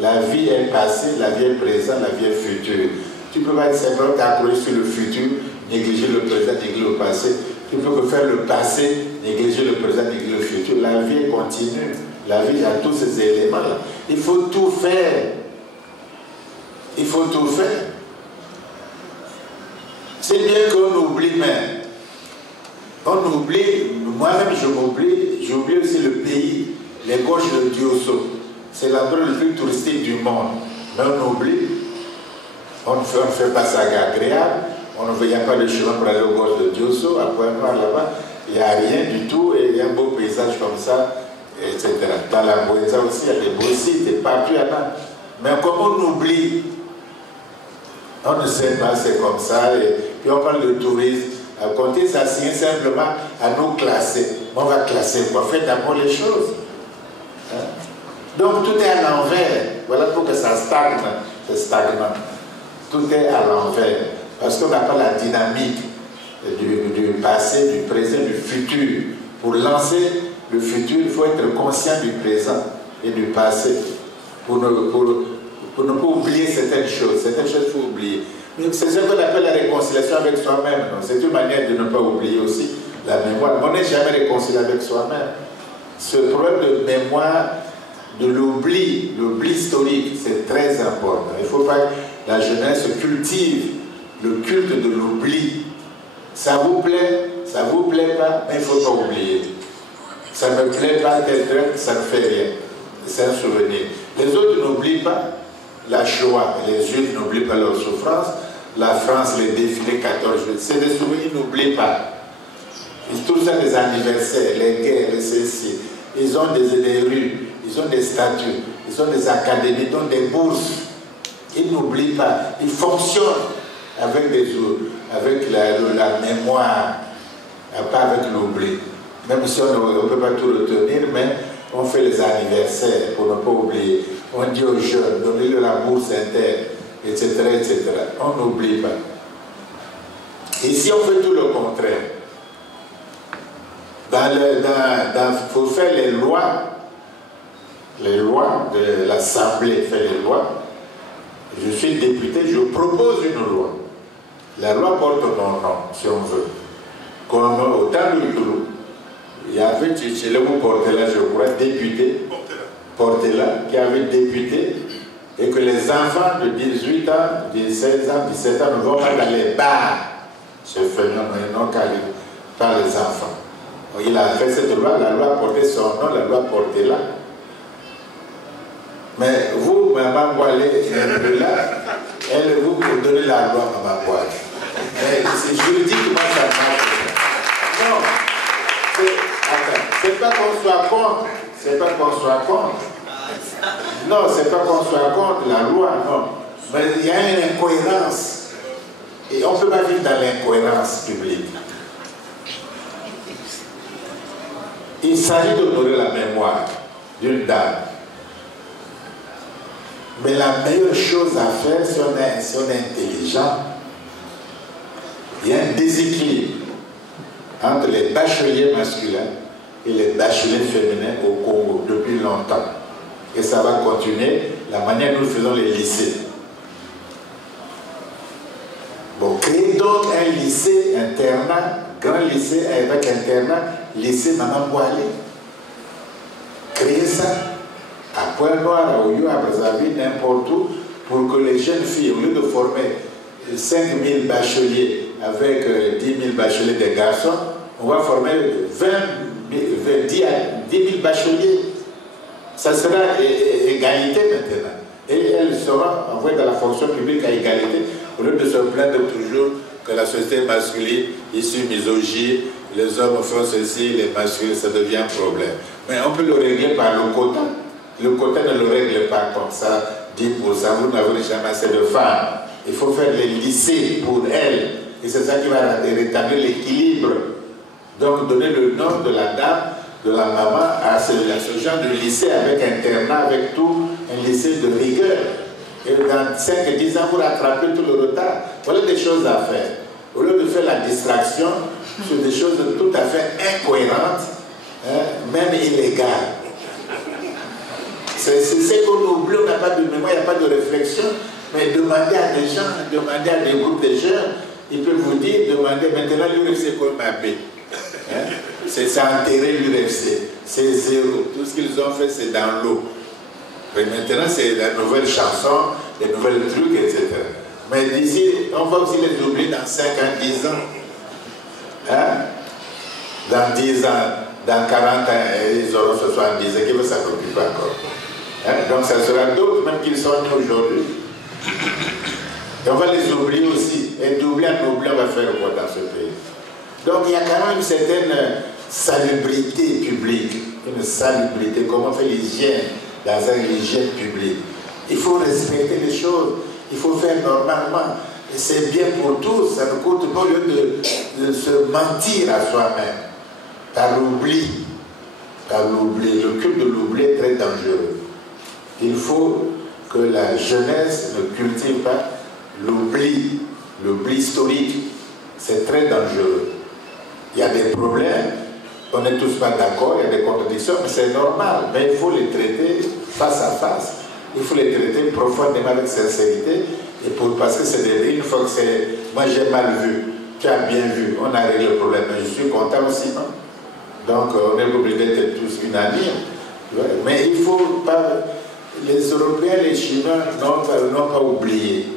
La vie est passée, la vie est présente, la vie est future. Tu ne peux pas simplement t'accrocher sur le futur, négliger le présent, négliger le passé. Tu peux que faire le passé, négliger le présent, négliger le futur. La vie est continue. La vie a tous ces éléments-là. Il faut tout faire. Il faut tout faire. C'est bien qu'on oublie même. On oublie, moi-même je m'oublie, j'oublie aussi le pays, les gorges de Diosso. C'est l'endroit le plus touristique du monde. Mais on oublie. On ne fait pas ça agréable. Il n'y a pas de chemin pour aller aux gorges de Diosso. À Pointe-Noire, là-bas, il n'y a rien du tout. Et il y a un beau paysage comme ça, etc. Dans la Boïsa aussi, il y a des beaux sites. Et partout, il y en a. Mais comme on oublie, on ne sait pas, c'est comme ça. Et puis on parle de tourisme. À compter, ça signe simplement à nous classer. On va classer quoi? Faites d'abord les choses. Hein? Donc tout est à l'envers. Voilà pourquoi ça stagne. C'est stagnant. Tout est à l'envers. Parce qu'on n'a pas la dynamique du passé, du présent, du futur. Pour lancer le futur, il faut être conscient du présent et du passé. Pour ne pas oublier certaines choses. Certaines choses, il faut oublier. C'est ce qu'on appelle la réconciliation avec soi-même. C'est une manière de ne pas oublier aussi la mémoire. On n'est jamais réconcilié avec soi-même. Ce problème de mémoire, de l'oubli historique, c'est très important. Il ne faut pas que la jeunesse cultive le culte de l'oubli. Ça vous plaît pas, mais il ne faut pas oublier. Ça ne me plaît pas, ça ne fait rien. C'est un souvenir. Les autres n'oublient pas la Shoah. Les Juifs n'oublient pas leur souffrance. La France, les défilés 14 juillet. C'est des souvenirs, ils n'oublient pas. Tout ça, les anniversaires, les guerres, les ceci. ils ont des rues, ils ont des statues, ils ont des académies, ils ont des bourses. Ils n'oublient pas, ils fonctionnent avec la mémoire, pas avec l'oubli. Même si on ne peut pas tout retenir, mais on fait les anniversaires pour ne pas oublier. On dit aux jeunes, donnez-leur la bourse interne, etc., etc. On n'oublie pas. Ici, on fait tout le contraire. Pour faire les lois de l'Assemblée fait les lois. Je suis député, je propose une loi. La loi porte mon nom, si on veut. Comme au temps du Toulou, il y avait Tchétchelou Portela, je crois, député, Portela, qui avait député, et que les enfants de 18 ans, de 16 ans, 17 ans ne vont pas dans les bars. Ce phénomène, non par les enfants. Il a fait cette loi, la loi portait son nom, la loi Portela. Mais vous, Maman Boalé, elle vous donnez la loi, Maman Boalé. Mais juridiquement, ça marche. Non, c'est pas qu'on soit contre. C'est pas qu'on soit contre. Non, c'est pas qu'on soit contre la loi, non. Mais il y a une incohérence. Et on ne peut pas vivre dans l'incohérence publique. Il s'agit d'honorer la mémoire d'une dame. Mais la meilleure chose à faire, si on est intelligent, il y a un déséquilibre entre les bacheliers masculins et les bacheliers féminins au Congo depuis longtemps. Et ça va continuer la manière dont nous faisons les lycées. Bon, créer donc un lycée internat, grand lycée avec internat, lycée Maman Boalé. Créer ça à Pointe-Noire, à Oyo, à Brazzaville, n'importe où, pour que les jeunes filles, au lieu de former 5 000 bacheliers avec 10 000 bacheliers des garçons, on va former 10 000 bacheliers. Ça sera égalité maintenant. Et elles seront envoyées dans la fonction publique à égalité, au lieu de se plaindre toujours que la société masculine, issue misogyne, les hommes font ceci, les masculins, ça devient un problème. Mais on peut le régler par le quota. Le quota ne le règle pas comme ça, 10%, vous n'avez jamais assez de femmes. Il faut faire les lycées pour elles. Et c'est ça qui va rétablir l'équilibre. Donc donner le nom de la dame, de la maman, à ce genre de lycée avec internat, avec tout, un lycée de rigueur. Et dans 5-10 ans, vous rattrapez tout le retard. Voilà des choses à faire. Au lieu de faire la distraction sur des choses tout à fait incohérentes, hein, même illégales. C'est ce qu'on oublie, on n'a pas de mémoire, il n'y a pas de réflexion. Mais demandez à des gens, demandez à des groupes de jeunes, ils peuvent vous dire, demandez maintenant l'UFC Colmabé. Hein? C'est enterrer l'UFC. C'est zéro. Tout ce qu'ils ont fait, c'est dans l'eau. Mais maintenant, c'est la nouvelle chanson, les nouvelles trucs, etc. Mais d'ici, on va aussi les oublier dans 5 ans, 10 ans. Hein? Dans 10 ans, dans 40 ans, ils auront 70 ans, qui ne s'occupent pas encore. Hein? Donc ça sera d'autres, même qu'ils sont nés aujourd'hui. Et on va les oublier aussi. Et d'oublier en oubliant, on va faire quoi dans ce pays? Donc il y a quand même une certaine salubrité publique. Une salubrité, comment on fait l'hygiène dans une hygiène publique. Il faut respecter les choses. Il faut faire normalement. Et c'est bien pour tous. Ça ne coûte pas au lieu de se mentir à soi-même. Par l'oubli. Par l'oubli. Le culte de l'oubli est très dangereux. Il faut que la jeunesse ne cultive pas l'oubli historique. C'est très dangereux. Il y a des problèmes, on n'est tous pas d'accord, il y a des contradictions, mais c'est normal. Mais il faut les traiter face à face. Il faut les traiter profondément avec sincérité. Et parce que c'est des une fois que c'est... Moi j'ai mal vu, tu as bien vu, on a réglé le problème. Mais je suis content aussi, non? Donc on est obligé d'être tous unanimes. Mais il ne faut pas... Les Européens, les Chinois n'ont pas oublié.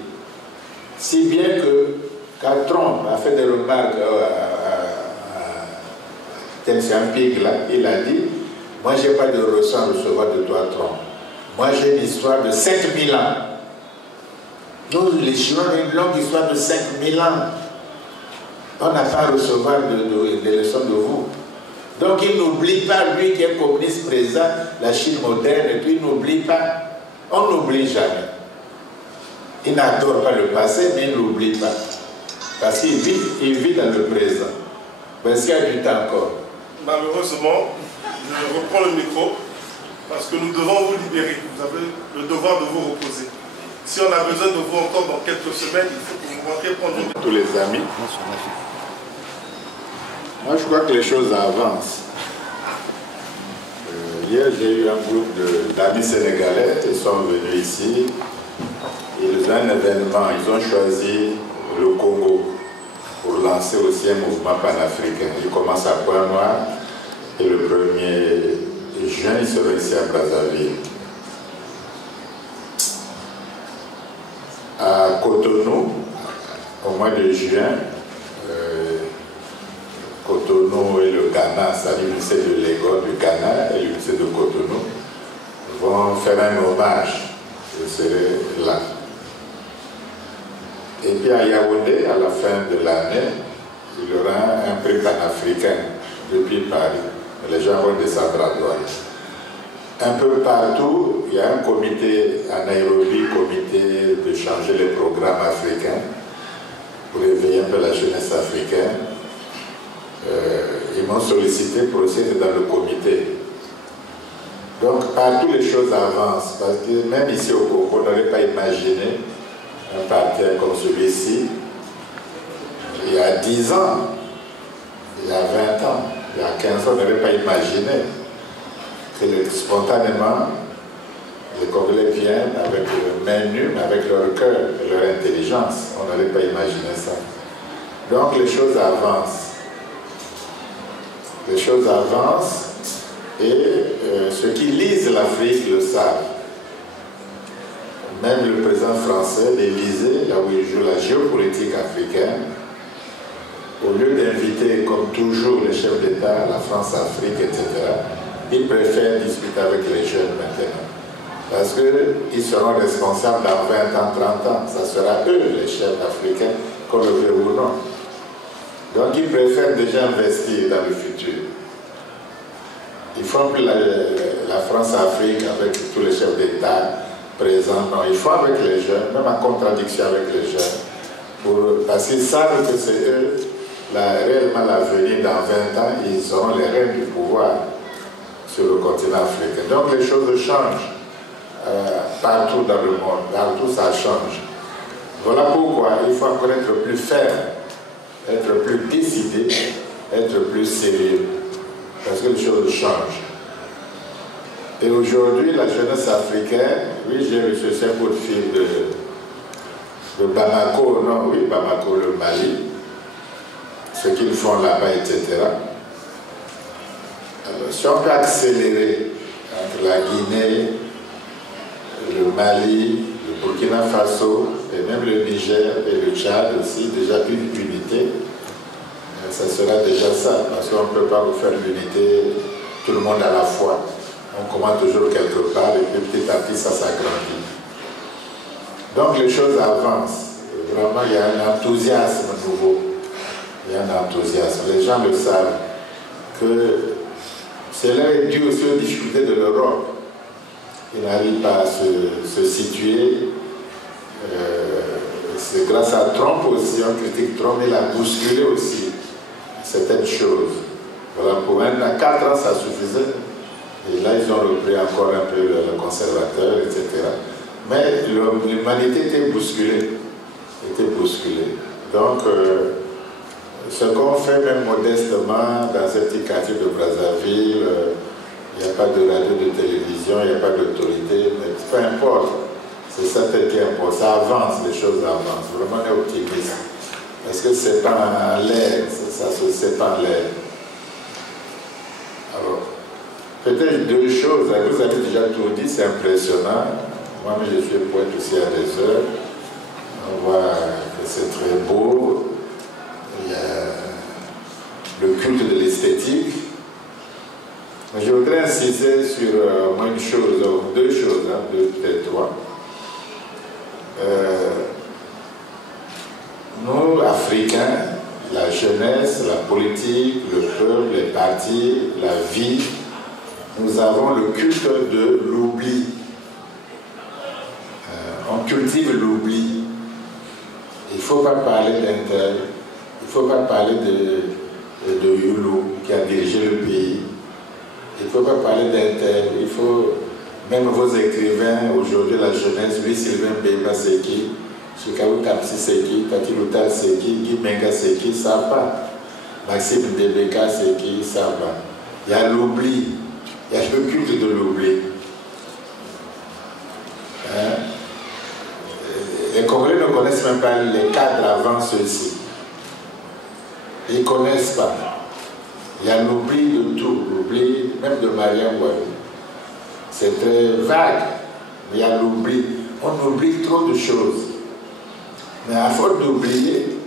Si bien que quand Trump a fait des remarques Deng Xiaoping, là, il a dit, moi j'ai pas de leçon à recevoir de toi, Trump. Moi j'ai une histoire de 5000 ans. Nous, les Chinois, ont une longue histoire de 5000 ans. On n'a pas à recevoir des leçons de vous. Donc il n'oublie pas, lui qui est communiste présent, la Chine moderne, et puis il n'oublie pas. On n'oublie jamais. Il n'adore pas le passé, mais il n'oublie pas. Parce qu'il vit dans le présent. Parce qu'il y a du temps encore. Malheureusement, je reprends le micro, parce que nous devons vous libérer. Vous avez le devoir de vous reposer. Si on a besoin de vous encore dans quelques semaines, il faut que vous rentriez prendre tous les amis. Moi, je crois que les choses avancent. Hier, j'ai eu un groupe d'amis sénégalais qui sont venus ici. Ils ont un événement, ils ont choisi le Congo pour lancer aussi un mouvement panafricain. Ils commencent à Pointe-Noire et le 1er juin, ils seront ici à Brazzaville. À Cotonou, au mois de juin, Cotonou et le Ghana, c'est-à-dire l'université de Lagos du Ghana et l'université de Cotonou, vont faire un hommage. Je serai là. Et puis à Yaoundé, à la fin de l'année, il y aura un prix panafricain depuis Paris. Les gens vont descendre à droite. Un peu partout, il y a un comité à Nairobi, comité de changer les programmes africains pour éveiller un peu la jeunesse africaine. Ils m'ont sollicité pour aussi être dans le comité. Donc partout les choses avancent, parce que même ici au Congo, on n'aurait pas imaginé un parti comme celui-ci. Il y a 10 ans, il y a 20 ans, il y a 15 ans, on n'aurait pas imaginé que spontanément, les Congolais viennent avec le main nue, mais avec leur cœur et leur intelligence. On n'aurait pas imaginé ça. Donc les choses avancent. Les choses avancent et ceux qui lisent l'Afrique le savent. Même le président français, l'Élysée, là où il joue la géopolitique africaine, au lieu d'inviter comme toujours les chefs d'État, la France, l'Afrique, etc., il préfère discuter avec les jeunes maintenant. Parce qu'ils seront responsables dans 20 ans, 30 ans. Ça sera eux les chefs africains, qu'on le veut ou non. Donc ils préfèrent déjà investir dans le futur. Ils font plus la France-Afrique avec tous les chefs d'État présents. Non, ils font avec les jeunes, même en contradiction avec les jeunes. Parce qu'ils savent que c'est eux, réellement l'avenir dans 20 ans, ils auront les rênes du pouvoir sur le continent africain. Donc les choses changent partout dans le monde, partout ça change. Voilà pourquoi il faut encore être plus ferme, être plus décidé, être plus sérieux, parce que les choses changent. Et aujourd'hui, la jeunesse africaine, oui, j'ai reçu un coup de fil de Bamako, non, oui, Bamako, le Mali, ce qu'ils font là-bas, etc. Alors, si on peut accélérer entre la Guinée, le Mali, le Burkina Faso, et même le Niger et le Tchad aussi, déjà une unité, ça sera déjà ça, parce qu'on ne peut pas vous faire l'unité tout le monde à la fois. On commence toujours quelque part et puis petit à petit ça s'agrandit. Donc les choses avancent. Vraiment, il y a un enthousiasme nouveau. Il y a un enthousiasme. Les gens le savent que cela est dû aussi aux difficultés de l'Europe. Ils n'arrivent pas à se situer. C'est grâce à Trump aussi, on critique Trump, il a bousculé aussi certaines choses. Voilà, pour 4 ans, ça suffisait. Et là, ils ont repris encore un peu le conservateur, etc. Mais l'humanité était bousculée. Donc, ce qu'on fait même modestement dans ce petit quartier de Brazzaville, il n'y a pas de radio, de télévision, il n'y a pas d'autorité, mais peu importe. C'est ça qui importe. Ça avance, les choses avancent. Vraiment, on est optimiste. Parce que c'est pas en l'air, c'est pas en l'air. Alors, peut-être 2 choses. Vous avez déjà tout dit, c'est impressionnant. Moi, je suis poète aussi à des heures. On voit que c'est très beau. Il y a le culte de l'esthétique. Mais je voudrais insister sur moins une chose, ou 2 choses, peut-être 3. Nous, Africains, la jeunesse, la politique, le peuple, les partis, la vie, nous avons le culte de l'oubli. On cultive l'oubli. Il ne faut pas parler d'un tel, il ne faut pas parler de Youlou qui a dirigé le pays. Il ne faut pas parler d'un tel, il faut, même vos écrivains, aujourd'hui la jeunesse, lui Sylvain Bemba c'est qui, Chikaou Kamsi c'est qui, Tati Loutal c'est qui, Guy Menga c'est qui, ça va pas. Maxime Debeka c'est qui, ça va. Il y a l'oubli, il y a le culte de l'oubli. Hein? Les Congolais ne connaissent même pas les cadres avant ceux-ci. Ils ne connaissent pas. Il y a l'oubli de tout, l'oubli même de Mariam Ouadou. C'est très vague, mais il y a l'oubli. On oublie trop de choses. Mais à force d'oublier,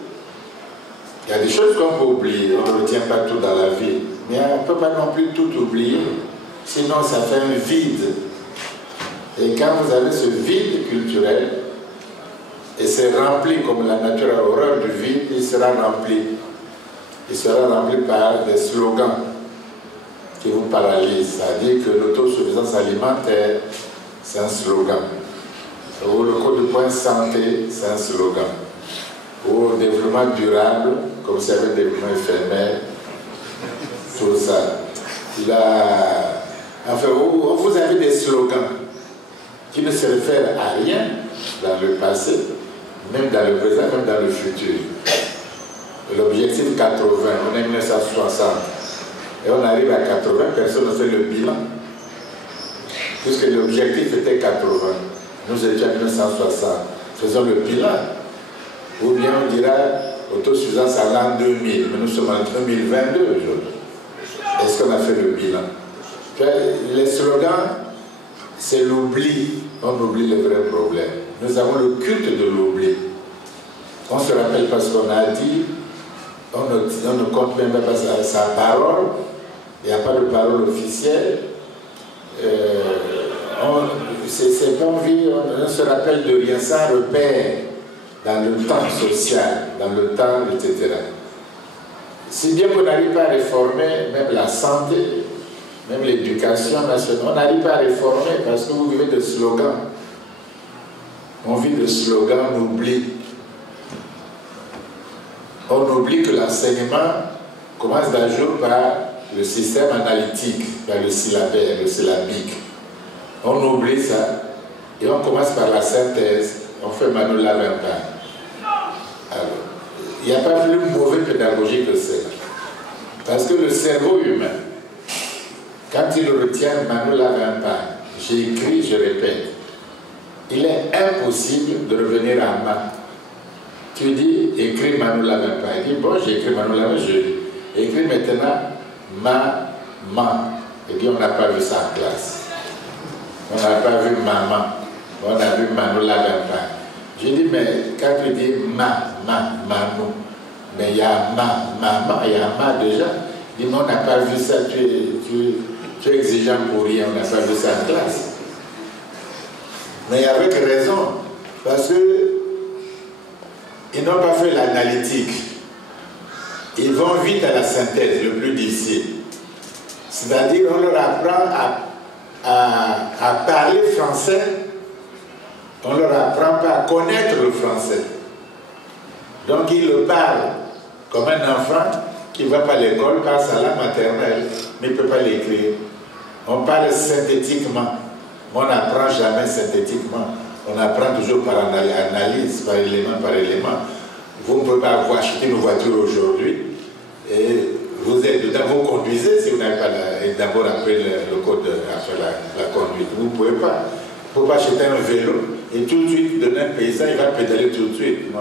il y a des choses qu'on peut oublier. On ne retient pas tout dans la vie. Mais on ne peut pas non plus tout oublier. Sinon, ça fait un vide. Et quand vous avez ce vide culturel, et c'est rempli comme la nature a horreur du vide, il sera rempli. Il sera rempli par des slogans qui vous paralysent. C'est-à-dire que l'autosuffisance alimentaire, c'est un slogan. Ou le code de point santé, c'est un slogan. Ou le développement durable, comme c'est un développement éphémère, tout ça. Enfin, vous avez des slogans qui ne se réfèrent à rien dans le passé, même dans le présent, même dans le futur. L'objectif 80, on est en 1960, et on arrive à 80, personne ne fait le bilan, puisque l'objectif était 80. Nous étions en 1960, faisons le bilan. Ou bien on dira autosuffisance à l'an 2000, mais nous sommes en 2022 aujourd'hui. Est-ce qu'on a fait le bilan? Les slogans, c'est l'oubli. On oublie les vrais problèmes. Nous avons le culte de l'oubli. On se rappelle pas ce qu'on a dit, on ne compte même pas sa parole, il n'y a pas de parole officielle. C'est pas envie, on ne se rappelle de rien, ça repère dans le temps social, dans le temps, etc. Si bien qu'on n'arrive pas à réformer même la santé, même l'éducation nationale, on n'arrive pas à réformer parce que vous vivez de slogans. On vit de slogans, on oublie. On oublie que l'enseignement commence d'un jour par le système analytique, par le syllabaire, le syllabique. On oublie ça et on commence par la synthèse. On fait Manu Lavimpa. Alors, il n'y a pas plus mauvaise pédagogie que ça. Parce que le cerveau humain, quand il retient Manu Lavimpa, j'écris, je répète, il est impossible de revenir à ma. Tu dis, écris Manu Lavimpa. Il dit, bon, j'ai écrit Manu Lavimpa, je lis. Écris maintenant ma. Et puis on n'a pas vu ça en classe. On n'a pas vu maman. On a vu Manu Lavimpa. Je dis, mais quand tu dis Manu, mais il y a maman, il y a ma déjà. Il dit, mais on n'a pas vu ça, tu es exigeant pour rien, on n'a pas vu ça en classe. Mais avec raison, parce que ils n'ont pas fait l'analytique. Ils vont vite à la synthèse, le plus difficile. C'est-à-dire, on leur apprend à parler français, on ne leur apprend pas à connaître le français. Donc, ils le parlent comme un enfant qui ne va pas à l'école, passe à la maternelle, mais il ne peut pas l'écrire. On parle synthétiquement. On n'apprend jamais synthétiquement. On apprend toujours par analyse, par élément. Vous ne pouvez pas acheter une voiture aujourd'hui et vous êtes dedans, vous conduisez si vous n'avez pas d'abord appris le code, après la conduite. Vous ne pouvez pas. Il ne faut pas acheter un vélo et tout de suite donner un paysan, il va pédaler tout de suite. Non.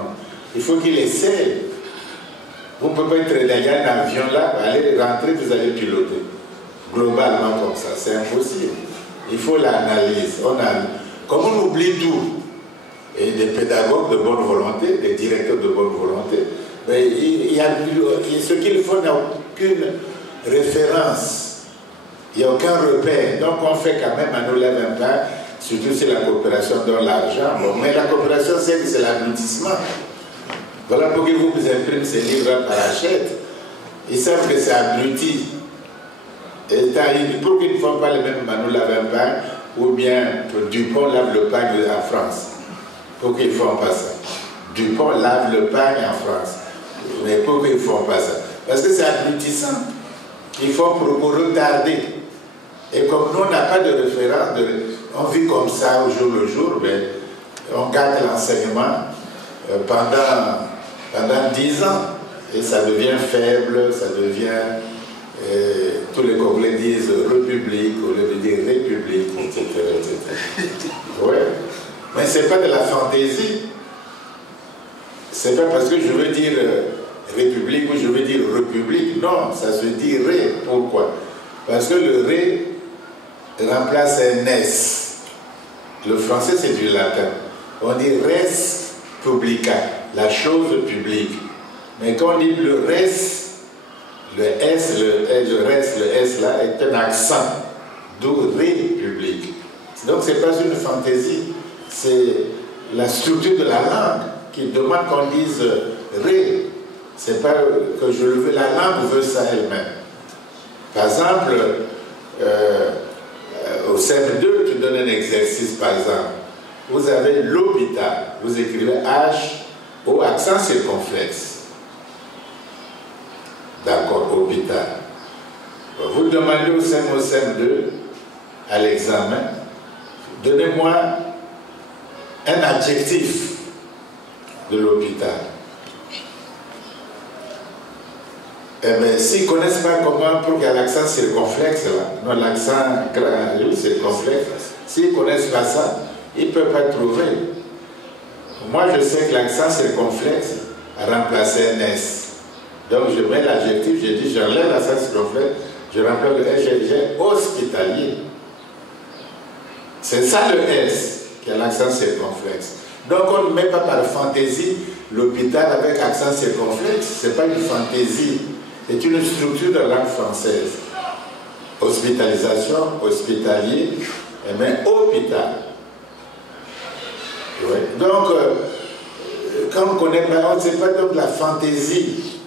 Il faut qu'il essaie. Vous ne pouvez pas être derrière un avion là, allez rentrer, vous allez piloter. Globalement comme ça, c'est impossible. Il faut l'analyse. Comme on oublie tout, et des pédagogues de bonne volonté, des directeurs de bonne volonté, mais ce qu'il faut n'a aucune référence, il n'y a aucun repère. Donc on fait quand même à nous lève un pas, surtout si la coopération donne l'argent. Bon, mais la coopération, c'est l'aboutissement. Voilà pourquoi ils vous impriment ces livres par achète. Ils savent que c'est abruti. Et pourquoi ils ne font pas le même Manu lave un pain ou bien Dupont lave le pain en France? Pourquoi ils ne font pas ça? Dupont lave le pain en France. Mais pourquoi ils ne font pas ça? Parce que c'est abrutissant. Ils font pour retarder. Et comme nous, on n'a pas de référence, on vit comme ça au jour le jour, mais on garde l'enseignement pendant 10 ans. Et ça devient faible, ça devient... tous les Congolais disent République, au lieu de dire République, etc. etc. Ouais. Mais ce n'est pas de la fantaisie. C'est pas parce que je veux dire République ou je veux dire République. Non, ça se dit Ré. Pourquoi? Parce que le Ré remplace un S. Le français, c'est du latin. On dit res publica, la chose publique. Mais quand on dit le res, le S, le S là est un accent, d'où République. Donc ce n'est pas une fantaisie, c'est la structure de la langue qui demande qu'on dise Ré. C'est pas que je le veux, la langue veut ça elle-même. Par exemple, au CM2, tu donnes un exercice, par exemple. Vous avez l'hôpital, vous écrivez H au accent circonflexe. D'accord, hôpital. Vous demandez au CM2 à l'examen, donnez-moi un adjectif de l'hôpital. Eh bien, s'ils ne connaissent pas comment, pour qu'il y ait l'accent circonflexe, là, non, l'accent circonflexe, s'ils ne connaissent pas ça, ils ne peuvent pas trouver. Moi, je sais que l'accent circonflexe a remplacé un S. Donc, je mets l'adjectif, je dis, j'enlève l'accent circonflexe, je remplace le S, j'ai hospitalier. C'est ça le S, qui a l'accent circonflexe. Donc, on ne met pas par fantaisie l'hôpital avec accent circonflexe, ce n'est pas une fantaisie. C'est une structure de la langue française. Hospitalisation, hospitalier, et bien hôpital. Ouais. Donc, quand on ne connaît pas, on ne sait pas donc la fantaisie,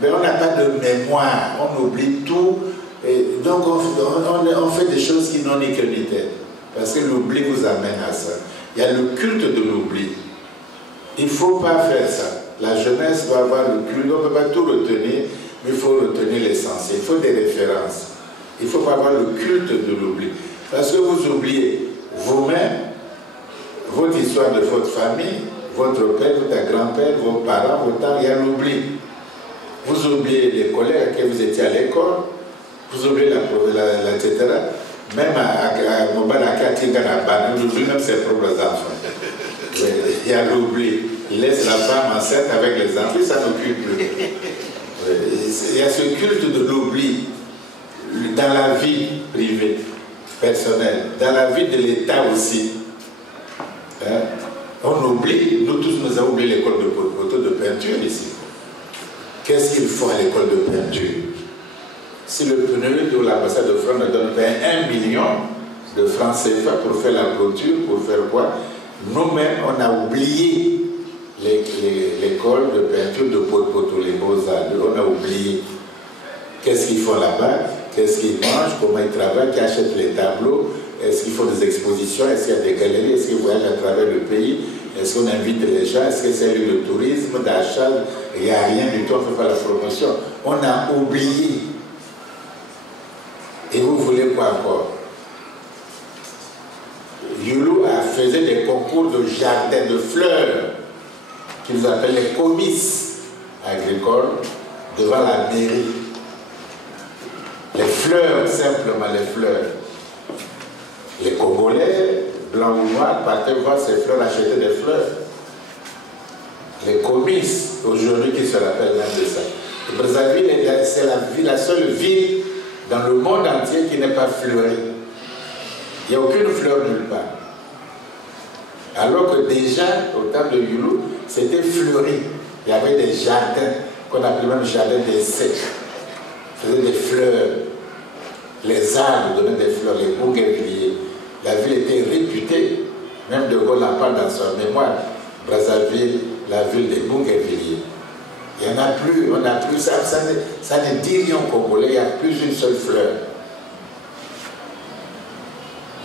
mais on n'a pas de mémoire, on oublie tout, et donc on fait des choses qui n'ont ni queue ni tête, parce que l'oubli vous amène à ça. Il y a le culte de l'oubli. Il ne faut pas faire ça. La jeunesse doit avoir le culte, on ne peut pas tout retenir, mais il faut retenir l'essentiel. Il faut des références. Il ne faut pas avoir le culte de l'oubli. Parce que vous oubliez vous-même, votre histoire de votre famille, votre père, votre grand-père, vos parents, vos parents, il y a l'oubli. Vous oubliez les collègues à qui vous étiez à l'école, vous oubliez etc. Même à Mobalaka, Tingana, vous oubliez même ses propres enfants. Il y a l'oubli. Il laisse la femme enceinte avec les enfants, ça n'occupe plus. Il y a ce culte de l'oubli dans la vie privée, personnelle, dans la vie de l'État aussi. Hein? On oublie, nous tous nous avons oublié l'école de peinture ici. Qu'est-ce qu'il faut à l'école de peinture? Si le PNUD ou l'ambassade de France ne donne pas 1 million de francs CFA pour faire la clôture, pour faire quoi? Nous-mêmes, on a oublié l'école de peinture de Poto, les Beaux-Arts. On a oublié qu'est-ce qu'ils font là-bas, qu'est-ce qu'ils mangent, comment ils travaillent, qui achètent les tableaux, est-ce qu'ils font des expositions, est-ce qu'il y a des galeries, est-ce qu'ils voyagent à travers le pays, est-ce qu'on invite les gens, est-ce que c'est le tourisme, d'achat, il n'y a rien du tout, on ne fait pas la promotion. On a oublié. Et vous voulez quoi encore? Youlou faisait des concours de jardin de fleurs qu'ils appellent les comices agricoles devant la mairie. Les fleurs, simplement les fleurs. Les Congolais, blancs ou noirs, partaient voir ces fleurs, acheter des fleurs. Les comices, aujourd'hui, qui se rappellent même de ça. Et Brazzaville, c'est la seule ville dans le monde entier qui n'est pas fleurie. Il n'y a aucune fleur nulle part. Alors que déjà, au temps de Youlou, c'était fleuri. Il y avait des jardins, qu'on appelait même jardin d'essai. Ils faisaient des fleurs. Les arbres donnaient des fleurs, les bougainvilliers. La ville était réputée. Même De Gaulle en parle dans sa mémoire. Brazzaville, la ville de Bougainville. Il n'y en a plus, on n'a plus, ça ne dit rien aux Congolais, il n'y a plus une seule fleur.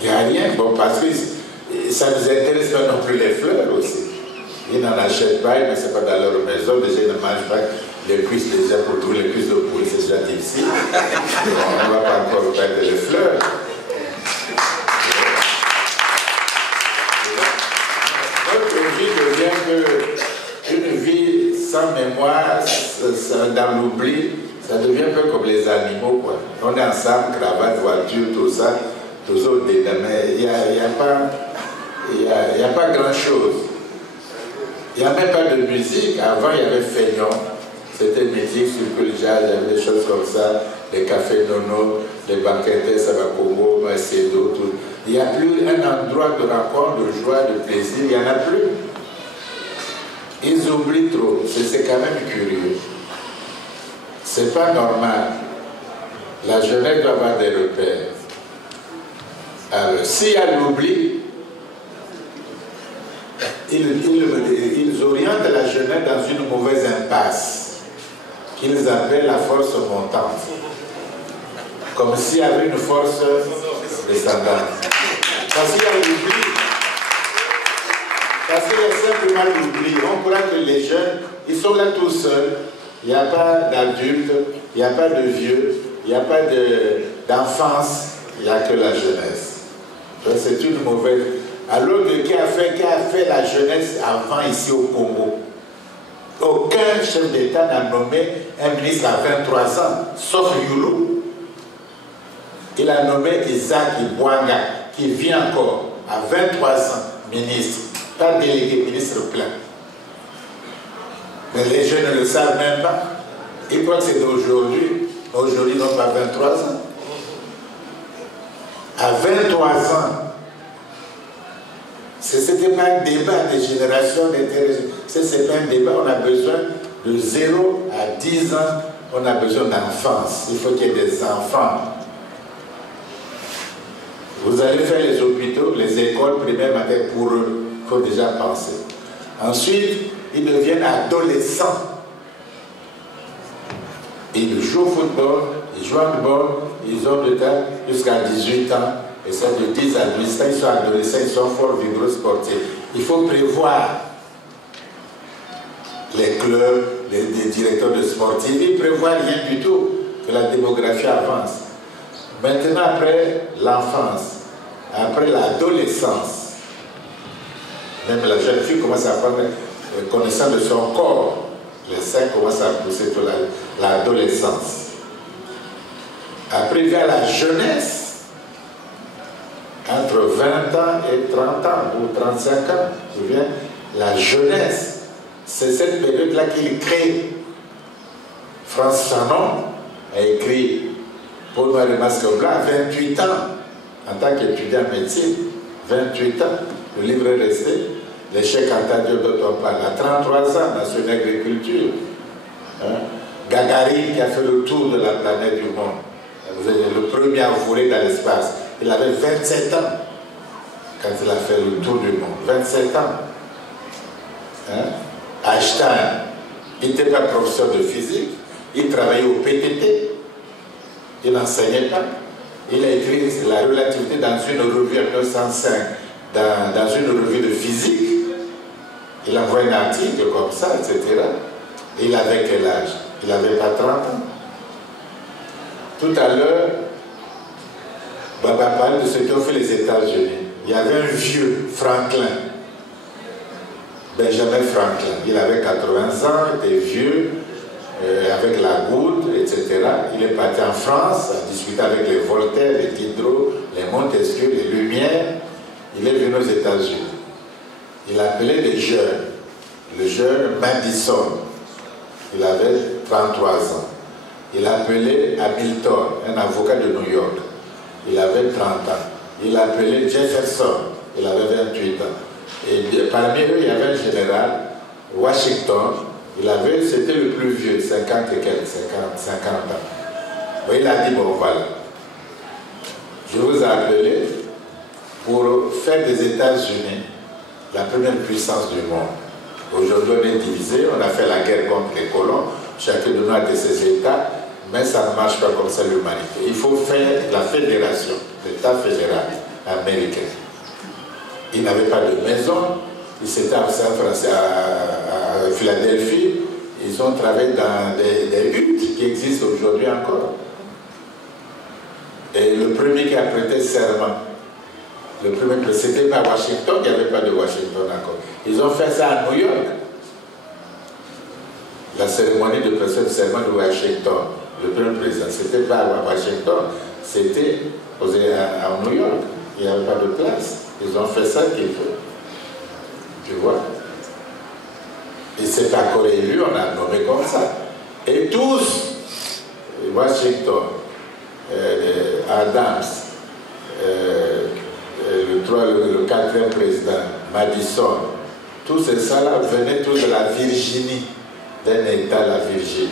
Il n'y a rien, bon, parce que ça ne nous intéresse pas non plus les fleurs aussi. Ils n'en achètent pas, mais ce n'est pas dans leur maison, déjà ils ne mangent pas les cuisses déjà pour trouver les cuisses de poulet, c'est déjà difficile. On ne va pas encore perdre les fleurs. Notre vie devient une vie sans mémoire, dans l'oubli, ça devient un peu comme les animaux, quoi. On est ensemble, cravate, voiture, tout ça, toujours dedans, mais il n'y a pas grand-chose. Il n'y a même pas de musique. Avant, il y avait Feignon. C'était mythique, sur le jazz, il y avait des choses comme ça, les cafés Nono, les banquettes, Sabakomo, Macedo, tout. Il n'y a plus un endroit de rencontre, de joie, de plaisir, il n'y en a plus. Ils oublient trop, c'est quand même curieux. C'est pas normal. La jeunesse doit avoir des repères. Alors, s'il y a l'oubli, ils orientent la jeunesse dans une mauvaise impasse qu'ils appellent la force montante, comme s'il y avait une force descendante. Parce qu'il y a l'oubli, parce qu'il y a simplement l'oubli. On croit que les jeunes, ils sont là tout seuls, il n'y a pas d'adultes, il n'y a pas de vieux, il n'y a pas d'enfance, il n'y a que la jeunesse. C'est une mauvaise... Alors qui a fait la jeunesse avant ici au Congo? Aucun chef d'État n'a nommé un ministre à 23 ans, sauf Youlou. Il a nommé Isaac Ibwanga, qui vit encore à 23 ans, ministre, pas délégué, ministre plein. Mais les jeunes ne le savent même pas. Ils croient que c'est d'aujourd'hui. Aujourd'hui, ils n'ont pas 23 ans. À 23 ans, ce n'était pas un débat de génération, ce n'est pas un débat, on a besoin de 0 à 10 ans, on a besoin d'enfance. Il faut qu'il y ait des enfants. Vous allez faire les hôpitaux, les écoles primaires, pour eux, il faut déjà penser. Ensuite, ils deviennent adolescents. Ils jouent au football, ils jouent au handball, ils ont le temps jusqu'à 18 ans. Et ça de 10 à 18 ans, ils sont adolescents, ils sont forts, vigoureux, sportifs. Il faut prévoir les clubs, les directeurs de sportifs. Ils ne prévoient rien du tout, que la démographie avance. Maintenant, après l'enfance, après l'adolescence, même la jeune fille commence à prendre connaissance de son corps. Les seins commencent à pousser pour l'adolescence. Après, vers la jeunesse, entre 20 ans et 30 ans ou 35 ans, je me souviens, la jeunesse, c'est cette période-là qu'il crée. France Fanon a écrit Pour Noir et Masque Blanc à 28 ans, en tant qu'étudiant en médecine, 28 ans, le livre est resté, l'échec entendu dont on parle, à 33 ans dans son agriculture. Gagarine qui a fait le tour de la planète du monde, vous avez le premier à voler dans l'espace. Il avait 27 ans quand il a fait le tour du monde. 27 ans. Einstein, il n'était pas professeur de physique. Il travaillait au PTT. Il n'enseignait pas. Il a écrit la relativité dans une revue en 1905, dans une revue de physique. Il envoie un article comme ça, etc. Et il avait quel âge? Il n'avait pas 30 ans. Tout à l'heure, Baba parle de ce qu'ont fait les États-Unis. Il y avait un vieux, Franklin, Benjamin Franklin. Il avait 80 ans, il était vieux, avec la goutte, etc. Il est parti en France, a discuté avec les Voltaire, les Diderot, les Montesquieu, les Lumière. Il est venu aux États-Unis. Il appelait les jeunes, le jeune Madison. Il avait 33 ans. Il appelait Hamilton, un avocat de New York. Il avait 30 ans. Il appelait Jefferson, il avait 28 ans. Et parmi eux, il y avait un général, Washington, c'était le plus vieux, 50 et quelques, 50 ans. Mais il a dit, bon voilà, je vous ai appelé pour faire des États-Unis la première puissance du monde. Aujourd'hui, on est divisé, on a fait la guerre contre les colons, chacun de nous a de ses États, mais ça ne marche pas comme ça l'humanité. Il faut faire la fédération, l'État fédéral américain. Ils n'avaient pas de maison, ils étaient à Philadelphie, ils ont travaillé dans des huttes qui existent aujourd'hui encore. Et le premier qui a prêté serment, le premier, c'était pas Washington, il n'y avait pas de Washington encore. Ils ont fait ça à New York. La cérémonie de prestation de serment de Washington, le premier président, c'était pas à Washington, c'était à New York. Il n'y avait pas de place. Ils ont fait ça qu'il faut. Tu vois? Et cet accord élu, on a nommé comme ça. Et tous, Washington, Adams, le quatrième président, Madison, tous ces ça-là venaient tous de la Virginie, d'un État, la Virginie.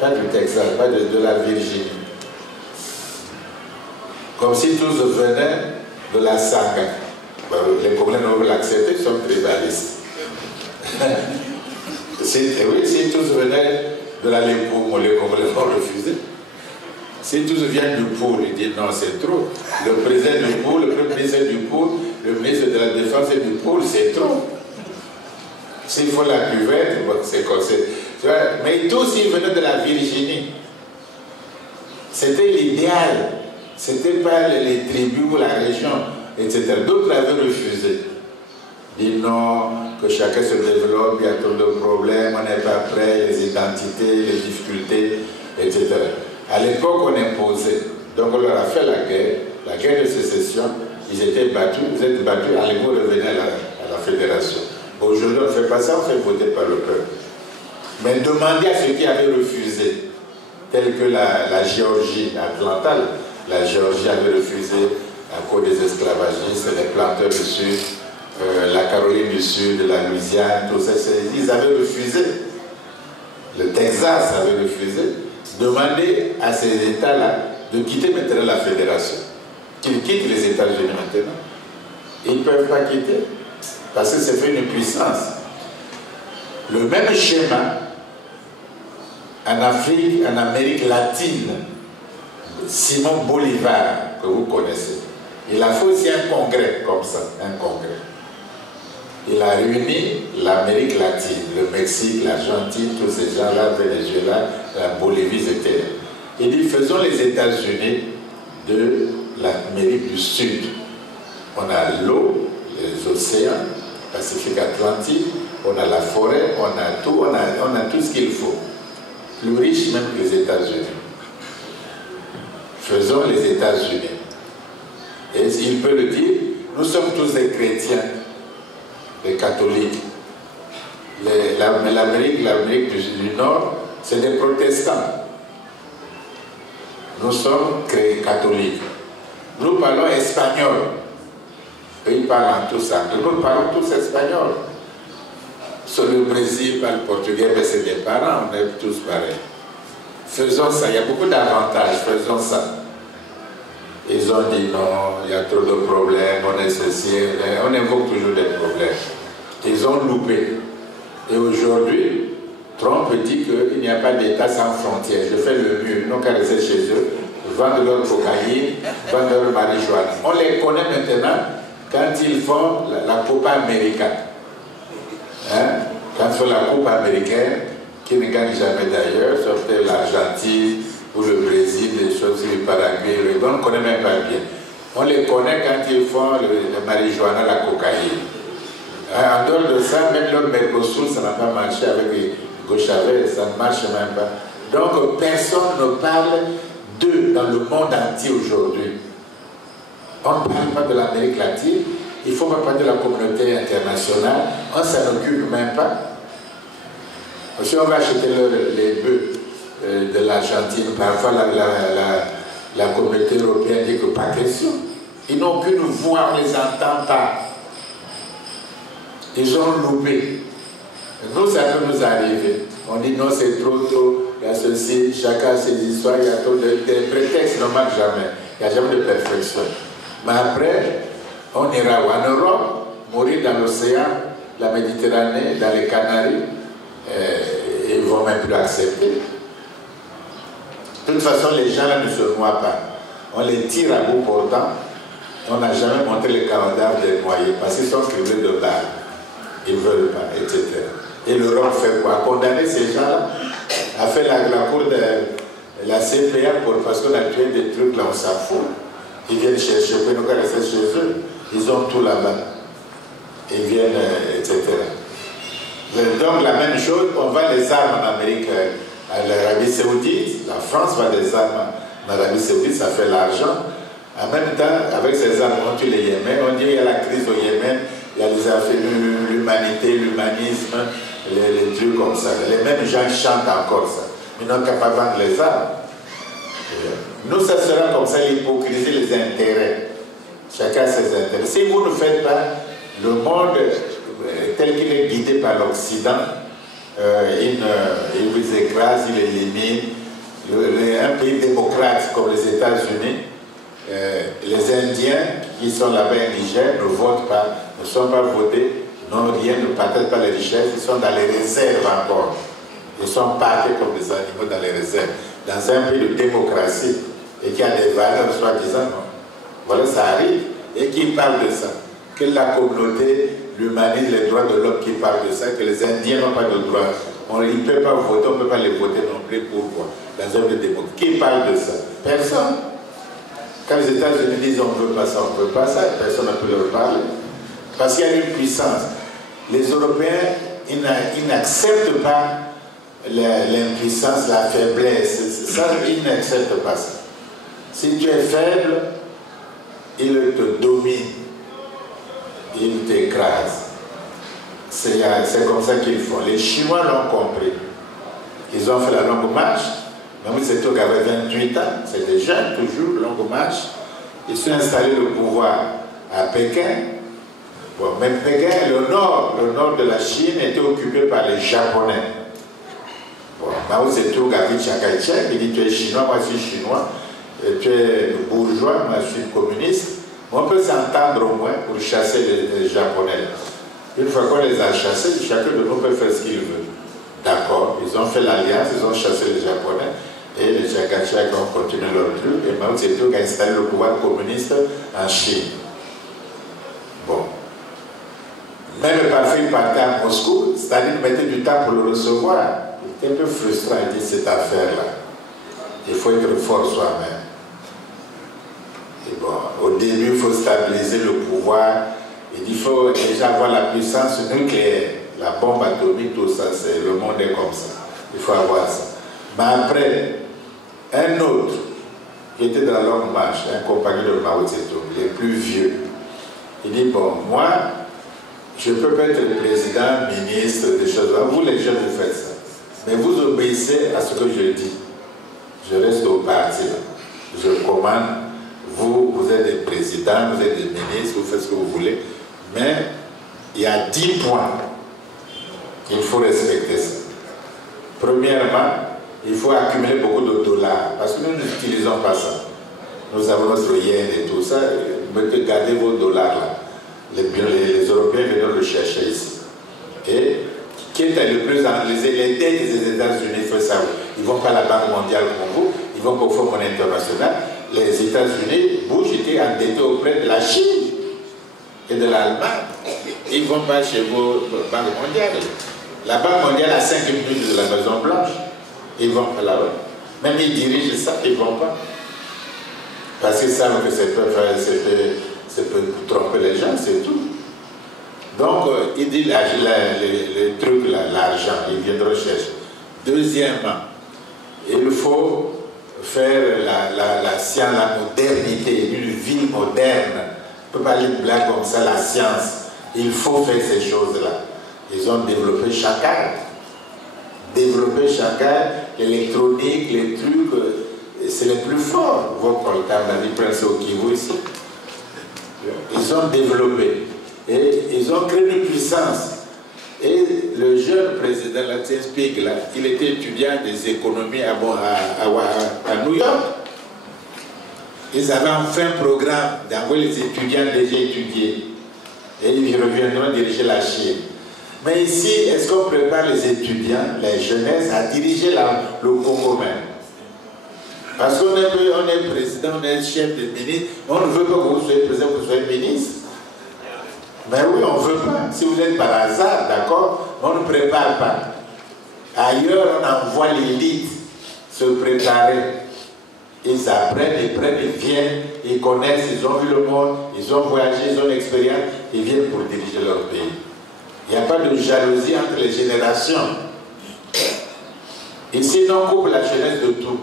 Pas du Texas, pas de la Virginie. Comme si tous venaient de la Saga. Les Congolais n'ont pas l'accepté, ils sont tribalistes. Oui, si tous venaient de la Lépo, les Congolais vont refuser. Si tous viennent du pôle, ils disent non, c'est trop. Le président du pôle, le premier ministre du pôle, le ministre de la Défense et du pôle, c'est trop. S'il faut la cuvette, bon, c'est comme ça. Mais tous, ils venaient de la Virginie. C'était l'idéal. C'était pas les tribus ou la région, etc. D'autres avaient refusé. Dit non, que chacun se développe, il y a trop de problèmes, on n'est pas prêt, les identités, les difficultés, etc. À l'époque, on imposait. Donc on leur a fait la guerre de sécession. Ils étaient battus, vous êtes battus, allez-vous revenir à la fédération. Aujourd'hui, on ne fait pas ça, on fait voter par le peuple. Mais demandez à ceux qui avaient refusé, tels que la Géorgie, Atlanta, la Géorgie avait refusé à cause des esclavagistes, les planteurs du Sud, la Caroline du Sud, la Louisiane, tout ça, ils avaient refusé. Le Texas avait refusé. Demandez à ces États-là de quitter maintenant la fédération. Qu'ils quittent les États-Unis maintenant. Ils ne peuvent pas quitter. Parce que c'est fait une puissance. Le même schéma en Afrique, en Amérique latine, Simon Bolivar, que vous connaissez, il a fait aussi un congrès comme ça, un congrès. Il a réuni l'Amérique latine, le Mexique, l'Argentine, tous ces gens-là, Venezuela, la Bolivie, etc. Il dit, faisons les États-Unis de l'Amérique du Sud. On a l'eau, les océans, Pacifique, Atlantique, on a la forêt, on a tout ce qu'il faut. Plus riche même que les États-Unis. Faisons les États-Unis. Et il peut le dire, nous sommes tous des chrétiens, des catholiques. L'Amérique du Nord, c'est des protestants. Nous sommes catholiques. Nous parlons espagnol. Eux, ils parlent tous anglais. Nous parlons tous espagnol. Sur le Brésil, parle portugais, mais c'est des parents, on est tous pareils. Faisons ça, il y a beaucoup d'avantages, faisons ça. Ils ont dit non, il y a trop de problèmes, on est ceci, on évoque toujours des problèmes. Ils ont loupé. Et aujourd'hui, Trump dit qu'il n'y a pas d'État sans frontières. Je fais le mieux, ils n'ont qu'à rester chez eux, vendre leur cocaïne, vendre leur marijuana. On les connaît maintenant quand ils font la Copa América. Hein? Quand ils font la Coupe américaine, qui ne gagne jamais d'ailleurs, sauf l'Argentine ou le Brésil, des choses, le Paraguay, on ne connaît même pas bien. On les connaît quand ils font le marijuana, la cocaïne. En dehors de ça, même leur Mercosur, ça n'a pas marché avec Hugo Chavez, ça ne marche même pas. Donc personne ne parle d'eux dans le monde entier aujourd'hui. On ne parle pas de l'Amérique latine, il faut pas parler de la communauté internationale, on ne s'en occupe même pas. Si on va acheter les bœufs de l'Argentine, parfois la communauté européenne dit que pas question. Ils n'ont aucune voix, on ne les entend pas. Ils ont loupé. Nous, ça peut nous arriver. On dit non, c'est trop tôt, il y a ceci, chacun a ses histoires, il y a trop de prétextes, ne marche jamais. Il n'y a jamais de perfection. Mais après, on ira en Europe, mourir dans l'océan, la Méditerranée, dans les Canaries, ils ne vont même plus accepter. De toute façon, les gens là ne se noient pas. On les tire à bout portant. On n'a jamais montré les cadavres des noyés parce qu'ils sont criblés de balles. Ils ne veulent pas, etc. Et l'Europe fait quoi? Condamner ces gens-là a fait la cour de la CPA parce qu'on a tué des trucs là, on s'en fout. Ils viennent chercher, puis nous rester chez eux. Ils ont tout là-bas. Ils viennent, etc. Donc la même chose, on vend les armes en Amérique, à l'Arabie Saoudite. La France vend des armes en Arabie Saoudite, ça fait l'argent. En même temps, avec ces armes, on tue les Yémen. On dit qu'il y a la crise au Yémen, il y a les affaires, l'humanité, l'humanisme, les trucs comme ça. Les mêmes gens chantent encore ça. Ils n'ont qu'à pas vendre les armes. Nous, ça sera comme ça l'hypocrisie, les intérêts. Chacun a ses intérêts. Si vous ne faites pas le monde tel qu'il est guidé par l'Occident, il vous écrase, il élimine. Un pays démocrate comme les États-Unis, les Indiens qui sont là-bas en Niger ne votent pas, ne sont pas votés, n'ont rien, ne partagent pas les richesses, ils sont dans les réserves encore. Ils sont parqués comme des animaux dans les réserves. Dans un pays de démocratie et qui a des valeurs soi-disant, non. Voilà, ça arrive. Et qui parle de ça? Que la communauté, l'humanisme, les droits de l'homme qui parlent de ça, que les Indiens n'ont pas de droits. Ils ne peuvent pas voter, on ne peut pas les voter non plus. Pourquoi? Dans un pays de démocratie. Qui parle de ça? Personne. Quand les États-Unis disent on ne veut pas ça, on ne veut pas ça, personne ne peut leur parler. Parce qu'il y a une puissance. Les Européens, ils n'acceptent pas l'impuissance, la faiblesse. Ça, ils n'acceptent pas ça. Si tu es faible, ils te dominent. Ils t'écrasent. C'est comme ça qu'ils font. Les Chinois l'ont compris. Ils ont fait la longue marche. Même si c'est tout qu'avec 28 ans, c'est des jeunes, toujours, longue marche. Ils sont installés le pouvoir à Pékin. Bon, mais Pékin, le nord de la Chine était occupé par les Japonais. Bon, Mao Zedong a dit Chiang Kai-shek, il dit tu es chinois, moi je suis chinois, tu es bourgeois, moi je suis communiste. On peut s'entendre au moins pour chasser les Japonais. Une fois qu'on les a chassés, chacun de nous peut faire ce qu'il veut. D'accord, ils ont fait l'alliance, ils ont chassé les Japonais et les Chiang Kai-shek ont continué leur truc et Mao Zedong a installé le pouvoir communiste en Chine. Bon. Même parfois il partait à Moscou, Staline mettait du temps pour le recevoir. Il était un peu frustrant, il dit cette affaire-là. Il faut être fort soi-même. Et bon, au début, il faut stabiliser le pouvoir. Il faut déjà avoir la puissance nucléaire, la bombe atomique, tout ça, le monde est comme ça. Il faut avoir ça. Mais après, un autre qui était dans la longue marche, un compagnon de Mao Zedong, il est plus vieux. Il dit, bon, moi, je peux pas être le président, ministre, des choses là. Vous, les jeunes, vous faites ça. Mais vous obéissez à ce que je dis. Je reste au parti. Je commande. Vous êtes des présidents, vous êtes des ministres, vous faites ce que vous voulez. Mais il y a 10 points. Il faut respecter ça. Premièrement, il faut accumuler beaucoup de dollars. Parce que nous n'utilisons pas ça. Nous avons notre yen et tout ça. Gardez vos dollars là. Les Européens viennent le chercher ici. Et qui est le plus analysé? Les dettes des États-Unis, il faut savoir. Ils ne vont pas à la Banque mondiale comme vous, ils vont au Fonds monétaire international. Les États-Unis, Bush était endetté auprès de la Chine et de l'Allemagne. Ils ne vont pas chez vos banques mondiales. La Banque mondiale a 5 minutes de la Maison Blanche. Ils vont pas là-bas. Même ils dirigent ça, ils ne vont pas. Parce qu'ils savent que ça peut tromper les gens, c'est tout. Donc, il dit les trucs là, l'argent, il vient de recherche. Deuxièmement, il faut faire la science, la modernité, une vie moderne. On ne peut pas aller blague comme ça, la science. Il faut faire ces choses-là. Ils ont développé chacun. L'électronique, les trucs, c'est les plus forts. Vos portables, la vie prince au Kivu ici. Ils ont développé. Et ils ont créé une puissance. Et le jeune président, là, Spig, là, il était étudiant des économies à New York. Ils avaient enfin un programme d'envoyer les étudiants déjà étudiés. Et ils reviendront diriger la Chine. Mais ici, est-ce qu'on prépare les étudiants, les jeunesses, à diriger le Congo même? Parce qu'on est président, on est chef de ministre, on ne veut pas que vous soyez président, que vous soyez ministre. Mais oui, on ne veut pas. Si vous êtes par hasard, d'accord, on ne prépare pas. Ailleurs, on envoie l'élite se préparer. Ils apprennent, ils prennent, ils viennent, ils connaissent, ils ont vu le monde, ils ont voyagé, ils ont l'expérience, ils viennent pour diriger leur pays. Il n'y a pas de jalousie entre les générations. Ici, on coupe la jeunesse de tout.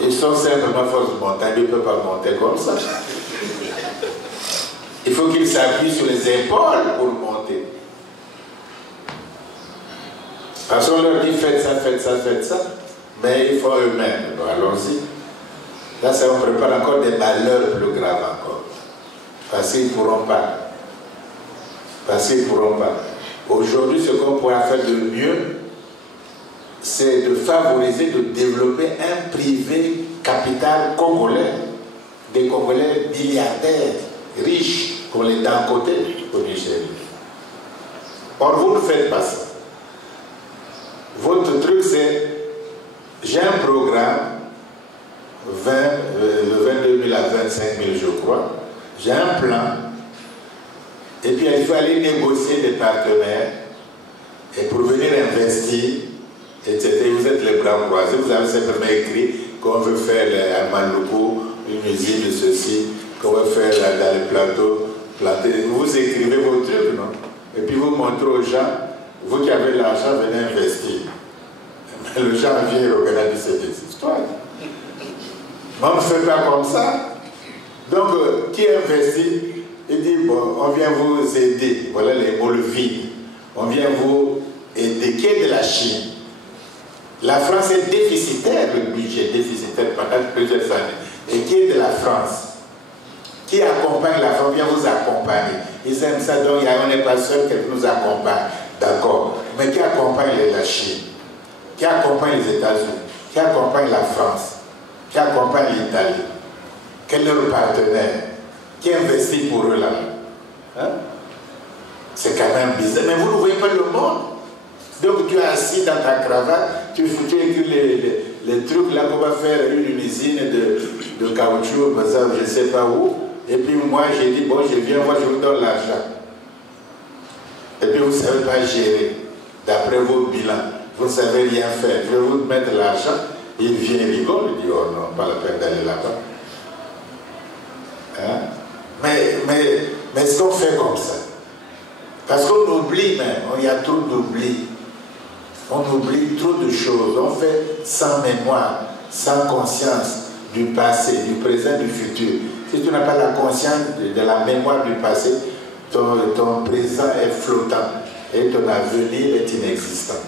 Ils sont simplement force de montagne, ils ne peuvent pas monter comme ça. Il faut qu'ils s'appuient sur les épaules pour monter. Parce qu'on leur dit faites ça, faites ça, faites ça. Mais ils font eux-mêmes. Allons-y. Là, ça on prépare encore des malheurs plus graves encore. Parce qu'ils ne pourront pas. Parce qu'ils ne pourront pas. Aujourd'hui, ce qu'on pourra faire de mieux, c'est de favoriser, de développer un privé capital congolais. Des Congolais milliardaires, riches, comme les d'un côté au Niger. Or, vous ne faites pas ça. Votre truc, c'est, j'ai un programme, de 22 000 à 25 000, je crois. J'ai un plan. Et puis, il faut aller négocier des partenaires. Et pour venir investir, etc. Vous êtes les bras croisés. Vous avez simplement écrit qu'on veut faire à Maluku une usine de ceci, qu'on veut faire dans les plateaux, planter. Vous écrivez vos trucs, non? Et puis vous montrez aux gens, vous qui avez l'argent, venez investir. Mais le gens vient regarder cette histoire. Mais on ne fait pas comme ça. Donc, qui investit? Il dit, bon, on vient vous aider. Voilà les mots vides. On vient vous aider. Qui est de la Chine? La France est déficitaire, le budget déficitaire pendant plusieurs années. Et qui est de la France? Qui accompagne la France? Vient vous accompagner. Ils aiment ça, donc on n'est pas seul, quelqu'un nous accompagne. D'accord. Mais qui accompagne la Chine? Qui accompagne les États-Unis? Qui accompagne la France? Qui accompagne l'Italie? Quel est leur partenaire? Qui investit pour eux là? Hein? C'est quand même bizarre. Mais vous ne voyez pas le monde. Donc tu es assis dans ta cravate, tu écris les trucs là qu'on va faire une usine de caoutchouc, je ne sais pas où. Et puis moi j'ai dit, bon je viens, moi je vous donne l'argent. Et puis vous ne savez pas gérer, d'après vos bilans. Vous ne savez rien faire. Je vais vous mettre l'argent. Il vient, il rigole, il dit, oh non, pas la peine d'aller là-bas. Hein? Mais est-ce qu'on fait comme ça? Parce qu'on oublie même, il y a trop d'oubli. On oublie trop de choses. On fait sans mémoire, sans conscience du passé, du présent, du futur. Si tu n'as pas la conscience de la mémoire du passé, ton présent est flottant et ton avenir est inexistant.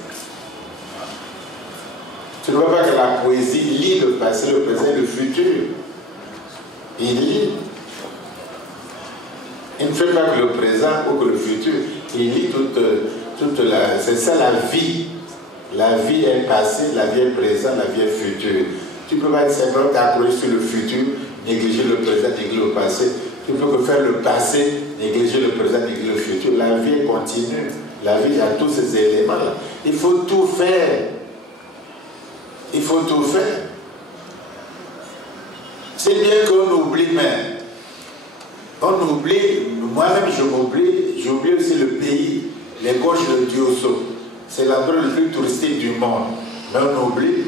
Tu ne vois pas que la poésie lit le passé, le présent et le futur. Il lit. Il ne fait pas que le présent ou que le futur. Il lit toute la... C'est ça la vie. La vie est passée, la vie est présente, la vie est future. Tu ne peux pas être simplement t'accrocher sur le futur, négliger le présent, négliger le passé. Tu ne peux que faire le passé, négliger le présent, négliger le futur. La vie est continue. La vie a tous ces éléments-là. Il faut tout faire. Il faut tout faire. C'est bien qu'on oublie même. On oublie, moi-même je m'oublie, j'oublie aussi le pays, les gorges de Diosso. C'est l'endroit le plus touristique du monde. Mais on oublie,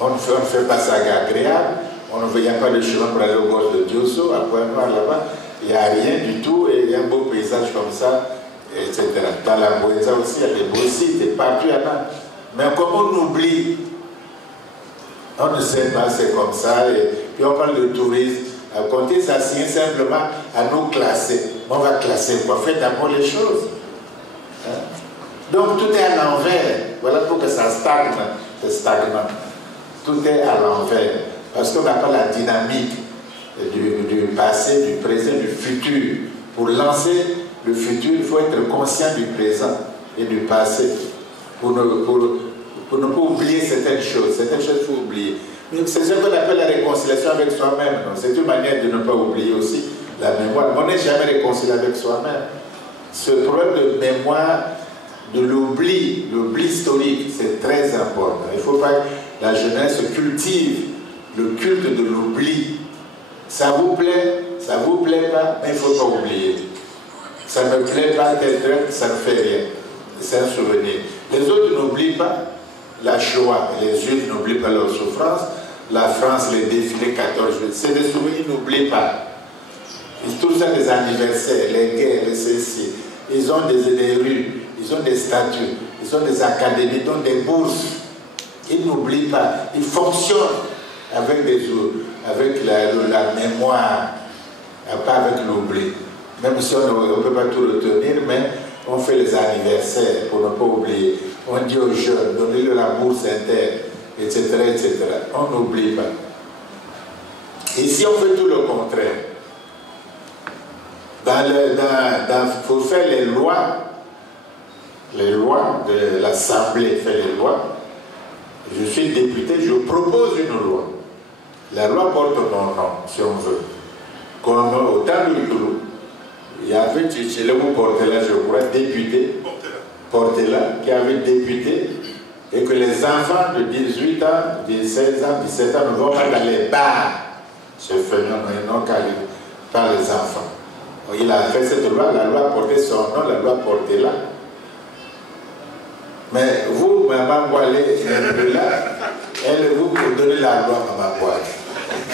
on ne fait pas ça agréable, il n'y a pas de chemin pour aller aux gorges de Diosso, à Pointe-Noire là-bas, il n'y a rien du tout, et il y a un beau paysage comme ça, etc. Dans la Boïsa aussi, il y a des beaux sites, et partout il y en a. Mais comme on oublie, on ne sait pas, c'est comme ça, et puis on parle de tourisme. Quand ils s'assignent simplement à nous classer. On va classer quoi? Faites d'abord les choses. Hein? Donc tout est à l'envers. Voilà pourquoi ça stagne. C'est stagnant. Tout est à l'envers. Parce qu'on n'a pas la dynamique du passé, du présent, du futur. Pour lancer le futur, il faut être conscient du présent et du passé. Pour ne pas oublier certaines choses. Certaines choses, il faut oublier. C'est ce qu'on appelle la réconciliation avec soi-même. C'est une manière de ne pas oublier aussi la mémoire. On n'est jamais réconcilié avec soi-même. Ce problème de mémoire, de l'oubli historique, c'est très important. Il ne faut pas que la jeunesse cultive le culte de l'oubli. Ça vous plaît pas, mais il ne faut pas oublier. Ça ne me plaît pas, ça ne fait rien. C'est un souvenir. Les autres n'oublient pas la Shoah, les Juifs n'oublient pas leur souffrance, la France, les défilés 14 juillet, c'est des souvenirs, ils n'oublient pas. Tout ça, les anniversaires, les guerres, les ceci. Ils ont des rues, ils ont des statues, ils ont des académies, ils ont des bourses. Ils n'oublient pas, ils fonctionnent avec la mémoire, pas avec l'oubli. Même si on ne peut pas tout retenir, mais on fait les anniversaires pour ne pas oublier. On dit aux jeunes, donnez-leur la bourse interne, etc., etc. On n'oublie pas. Ici, on fait tout le contraire. Pour faire les lois de l'Assemblée fait les lois. Je suis député, je propose une loi. La loi porte mon nom, si on veut. Comme au temps de Toulou, il y avait Tchétchelemo Portela, je crois, député, Portela, qui avait député, et que les enfants de 18 ans, de 16 ans, 17 ans ne vont pas dans les bars. Ce phénomène, non par les enfants. Il a fait cette loi, la loi portait son nom, la loi Portela. Mais vous, Maman Boalé, elle vous donnez la loi, Maman Boalé.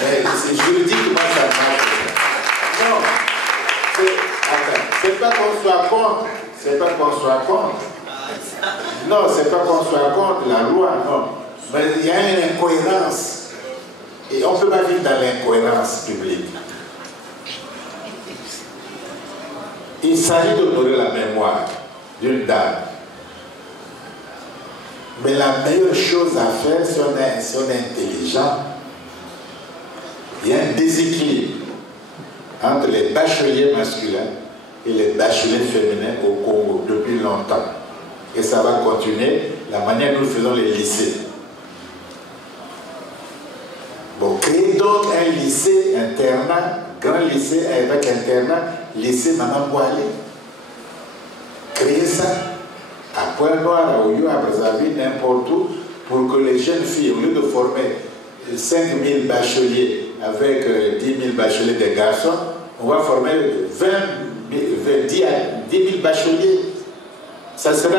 Mais juridiquement, ça marche. Non, c'est pas qu'on soit contre. C'est pas qu'on soit contre. Non, c'est pas qu'on soit contre la loi, non. Mais il y a une incohérence. Et on ne peut pas vivre dans l'incohérence publique. Il s'agit d'honorer la mémoire d'une dame. Mais la meilleure chose à faire, si on est intelligent, il y a un déséquilibre entre les bacheliers masculins et les bacheliers féminins au Congo depuis longtemps. Et ça va continuer la manière dont nous faisons les lycées. Bon, créez donc un lycée internat, grand lycée avec internat, lycée Maman Boalé. Créez ça. À Pointe-Noire, à Oyo, à Brazzaville, n'importe où, pour que les jeunes filles, au lieu de former 5 000 bacheliers avec 10 000 bacheliers des garçons, on va former 10 000 bacheliers. Ça sera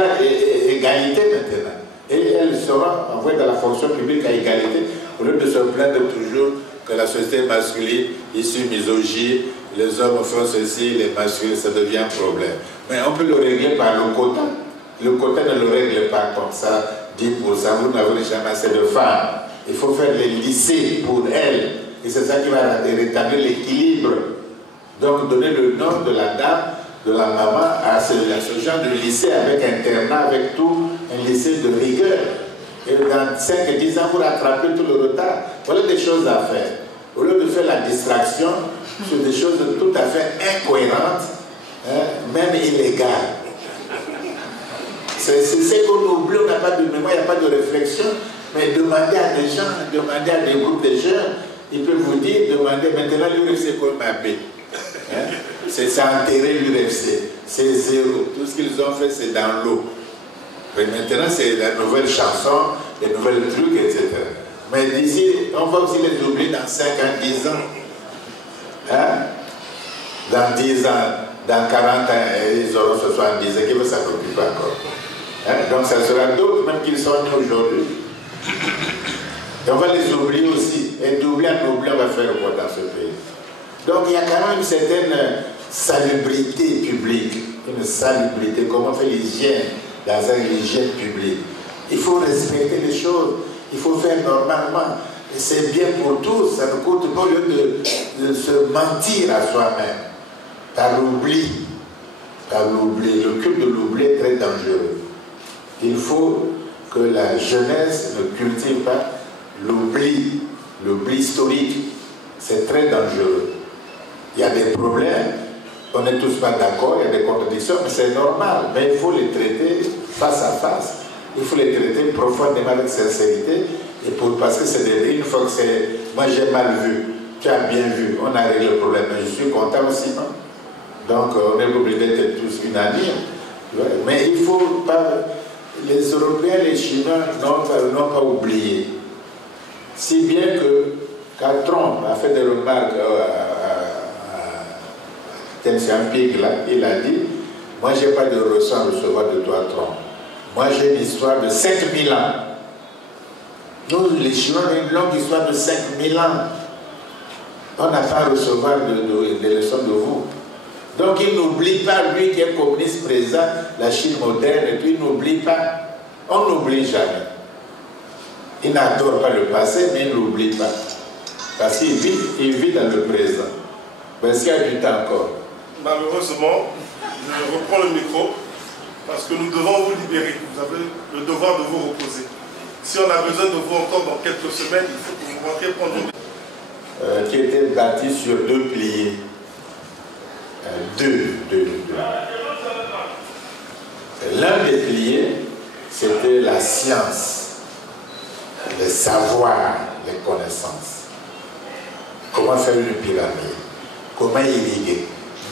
égalité maintenant. Et elles seront envoyées dans la fonction publique à égalité, au lieu de se plaindre toujours que la société masculine, issue misogyne, les hommes font ceci, les masculins, ça devient un problème. Mais on peut le régler par le quota. Le quota ne le règle pas comme ça, 10%, vous n'avez jamais assez de femmes. Il faut faire les lycées pour elles. Et c'est ça qui va rétablir l'équilibre. Donc donner le nom de la dame, de la maman, à ce genre de lycée avec internat, avec tout, un lycée de rigueur. Et dans 5-10 ans, vous rattrapez tout le retard. Voilà des choses à faire. Au lieu de faire la distraction sur des choses tout à fait incohérentes, hein, même illégales. C'est ce qu'on oublie, on n'a pas de mémoire, il n'y a pas de réflexion. Mais demandez à des gens, demandez à des groupes de jeunes, ils peuvent vous dire, demandez maintenant l'URFC comme Mbappé. Hein? C'est enterrer l'URFC, c'est zéro. Tout ce qu'ils ont fait, c'est dans l'eau. Mais maintenant, c'est la nouvelle chanson, les nouvelles trucs, etc. Mais d'ici, on va aussi les oublier dans 5 ans, 10 ans. Hein? Dans 10 ans, dans 40 ans, ils auront 70 ans, qui ne s'occupent pas encore. Hein? Donc ça sera d'autres, même qu'ils sont nés aujourd'hui. Et on va les oublier aussi. Et d'oublier en oubliant, on va faire quoi dans ce pays? Donc il y a quand même une certaine salubrité publique. Une salubrité, comment on fait l'hygiène dans une hygiène publique. Il faut respecter les choses. Il faut faire normalement. Et c'est bien pour tous. Ça ne coûte pas au lieu de se mentir à soi-même. Par l'oubli. Par l'oubli. Le culte de l'oubli est très dangereux. Il faut que la jeunesse ne cultive pas l'oubli historique. C'est très dangereux. Il y a des problèmes, on n'est tous pas d'accord, il y a des contradictions, mais c'est normal. Mais il faut les traiter face à face. Il faut les traiter profondément avec sincérité. Et parce que c'est des une fois que c'est... Moi j'ai mal vu, tu as bien vu, on a réglé le problème. Mais je suis content aussi, non? Donc on est obligé d'être tous unanimes. Mais il ne faut pas... Les Européens, les Chinois n'ont pas oublié. Si bien que quand Trump a fait des remarques à Deng Xiaoping, il a dit, moi je n'ai pas de ressent à recevoir de toi, Trump. Moi j'ai une histoire de 5000 ans. Nous, les Chinois, ont une longue histoire de 5000 ans. On n'a pas à recevoir des leçons de vous. Donc il n'oublie pas, lui qui est communiste présent, la Chine moderne, et puis il n'oublie pas. On n'oublie jamais. Il n'adore pas le passé, mais il n'oublie pas. Parce qu'il vit dans le présent. Parce qu'il y a du temps encore. Malheureusement, je reprends le micro, parce que nous devons vous libérer. Vous avez le devoir de vous reposer. Si on a besoin de vous encore dans quelques semaines, il faut que vous rentriez prendre une... Qui était bâti sur 2 piliers. Deux. L'un des piliers, c'était la science, le savoir, les connaissances. Comment faire une pyramide, comment irriguer.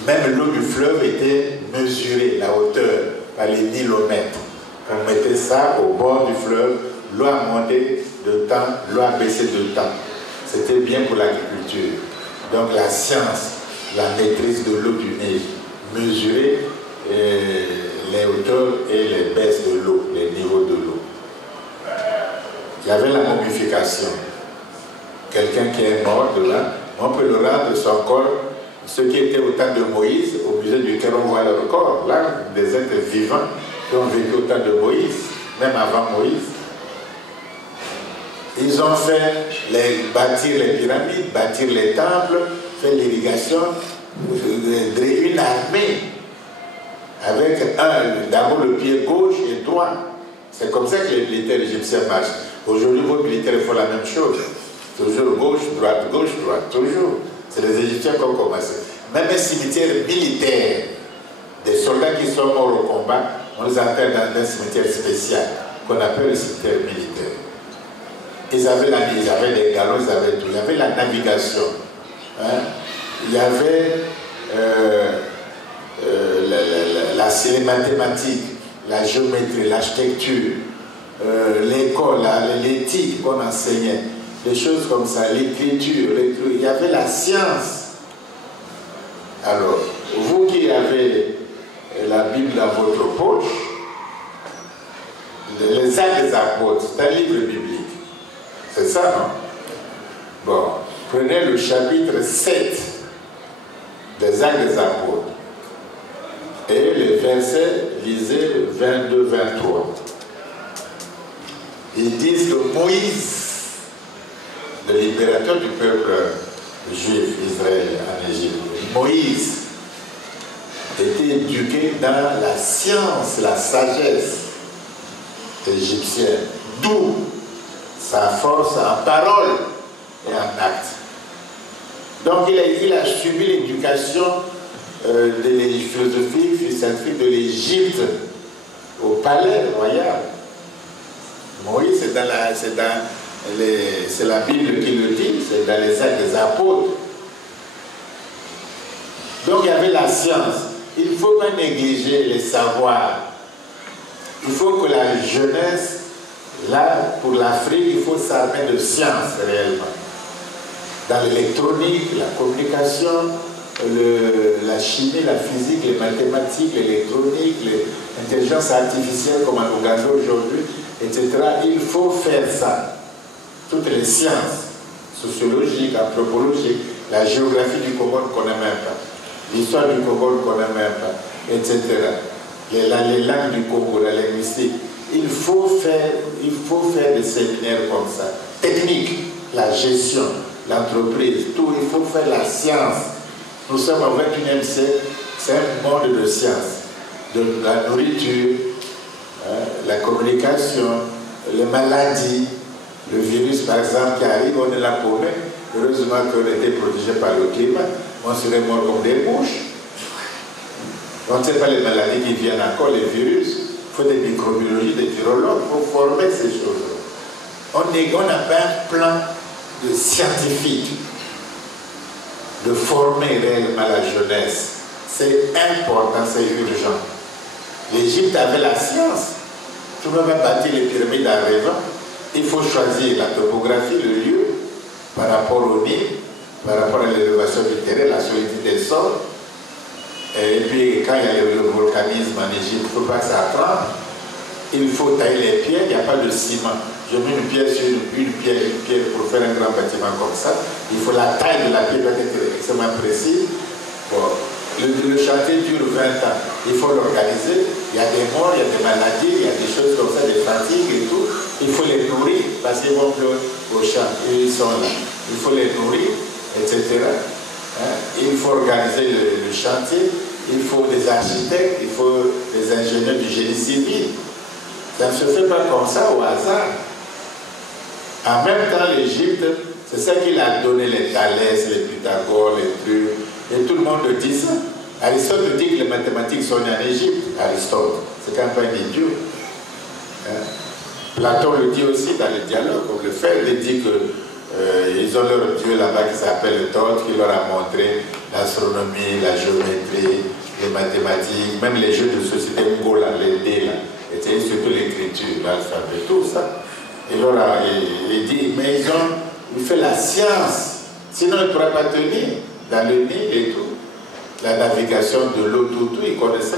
Même l'eau du fleuve était mesurée, la hauteur, par les nilomètres. On mettait ça au bord du fleuve, l'eau a monté de temps, l'eau a baissé de temps. C'était bien pour l'agriculture. Donc la science, la maîtrise de l'eau du Nil, mesurer les hauteurs et les baisses de l'eau, les niveaux de l'eau. Il y avait la momification. Quelqu'un qui est mort de là, on peut le rendre son corps. Ceux qui étaient au temps de Moïse, au musée du Caire, on voit leur corps, là, des êtres vivants qui ont vécu au temps de Moïse, même avant Moïse. Ils ont fait bâtir les pyramides, bâtir les temples, faire l'irrigation, une armée avec d'abord le pied gauche et droit. C'est comme ça que les militaires égyptiens marchent. Aujourd'hui, vos militaires font la même chose. Toujours gauche, droite, toujours. C'est les Égyptiens qui ont commencé. Même un cimetière militaire, des soldats qui sont morts au combat, on les enterre dans un cimetière spécial, qu'on appelle le cimetière militaire. Ils avaient des galons, ils avaient tout. Il y avait la navigation. Hein? Il y avait les mathématiques, la géométrie, l'architecture, l'école, l'éthique qu'on enseignait, des choses comme ça, l'écriture, il y avait la science. Alors, vous qui avez la Bible dans votre poche, les Actes des Apôtres, c'est un livre biblique. C'est ça, non? Bon, prenez le chapitre 7 des Actes des Apôtres. Et les versets, lisez 22-23. Ils disent que Moïse, le libérateur du peuple juif, Israël, en Égypte, Moïse était éduqué dans la science, la sagesse égyptienne, d'où sa force en parole et en acte. Donc il a subi l'éducation de la philosophie scientifique de l'Égypte au palais royal. Moïse, c'est la Bible qui le dit, c'est dans les Actes des Apôtres. Donc il y avait la science. Il ne faut pas négliger les savoirs. Il faut que la jeunesse, là, pour l'Afrique, il faut s'armer de science réellement. Dans l'électronique, la communication, la chimie, la physique, les mathématiques, l'électronique, l'intelligence artificielle comme en Ouganda aujourd'hui, etc. Il faut faire ça. Toutes les sciences, sociologiques, anthropologiques, la géographie du Congo, on ne connaît même pas. L'histoire du Congo, on ne connaît même pas, etc. Les langues du Congo, la linguistique. Il faut faire des séminaires comme ça. Technique, la gestion, l'entreprise, tout. Il faut faire la science. Nous sommes au XXIe siècle, c'est un monde de science. De la nourriture, la communication, les maladies, le virus par exemple qui arrive, on est là pour nous. Heureusement qu'on était protégé par le climat, on serait mort comme des mouches. On ne sait pas les maladies qui viennent encore, les virus. Il faut des microbiologistes, des virologues pour former ces choses. On n'a pas un plan de scientifique de former réellement la jeunesse. C'est important, c'est urgent. L'Égypte avait la science. Tu ne peux pas bâtir les pyramides en rêvant. Il faut choisir la topographie, le lieu, par rapport au Nil, par rapport à l'élévation du terrain, la solidité des sols. Et puis, quand il y a le volcanisme en Égypte, il ne faut pas que ça tremble. Il faut tailler les pierres, il n'y a pas de ciment. Je mets une pierre sur une pierre pour faire un grand bâtiment comme ça. Il faut la taille de la pierre doit être extrêmement précise. Bon. Le chantier dure 20 ans. Il faut l'organiser. Il y a des morts, il y a des maladies, il y a des choses comme ça, des fatigues et tout. Il faut les nourrir parce qu'ils vont plus au champ. Ils sont là. Il faut les nourrir, etc. Hein? Il faut organiser le chantier. Il faut des architectes, il faut des ingénieurs du génie civil. Ça ne se fait pas comme ça au hasard. En même temps, l'Égypte, c'est ça qu'il a donné les Thalès, les Pythagore, les trucs. Et tout le monde le dit ça. Aristote dit que les mathématiques sont nées en Égypte. Aristote, c'est quand même pas un idiot. Hein? Platon le dit aussi dans le dialogue, comme le fait. Il dit qu'ils ont leur dieu là-bas qui s'appelle Thoth, qui leur a montré l'astronomie, la géométrie, les mathématiques, même les jeux de société Ngola, les dés là. Et surtout l'écriture, l'alphabet, tout ça. Il dit, mais ils fait la science, sinon ils ne pourraient pas tenir dans le Nil et tout. La navigation de l'eau, tout, ils connaissaient.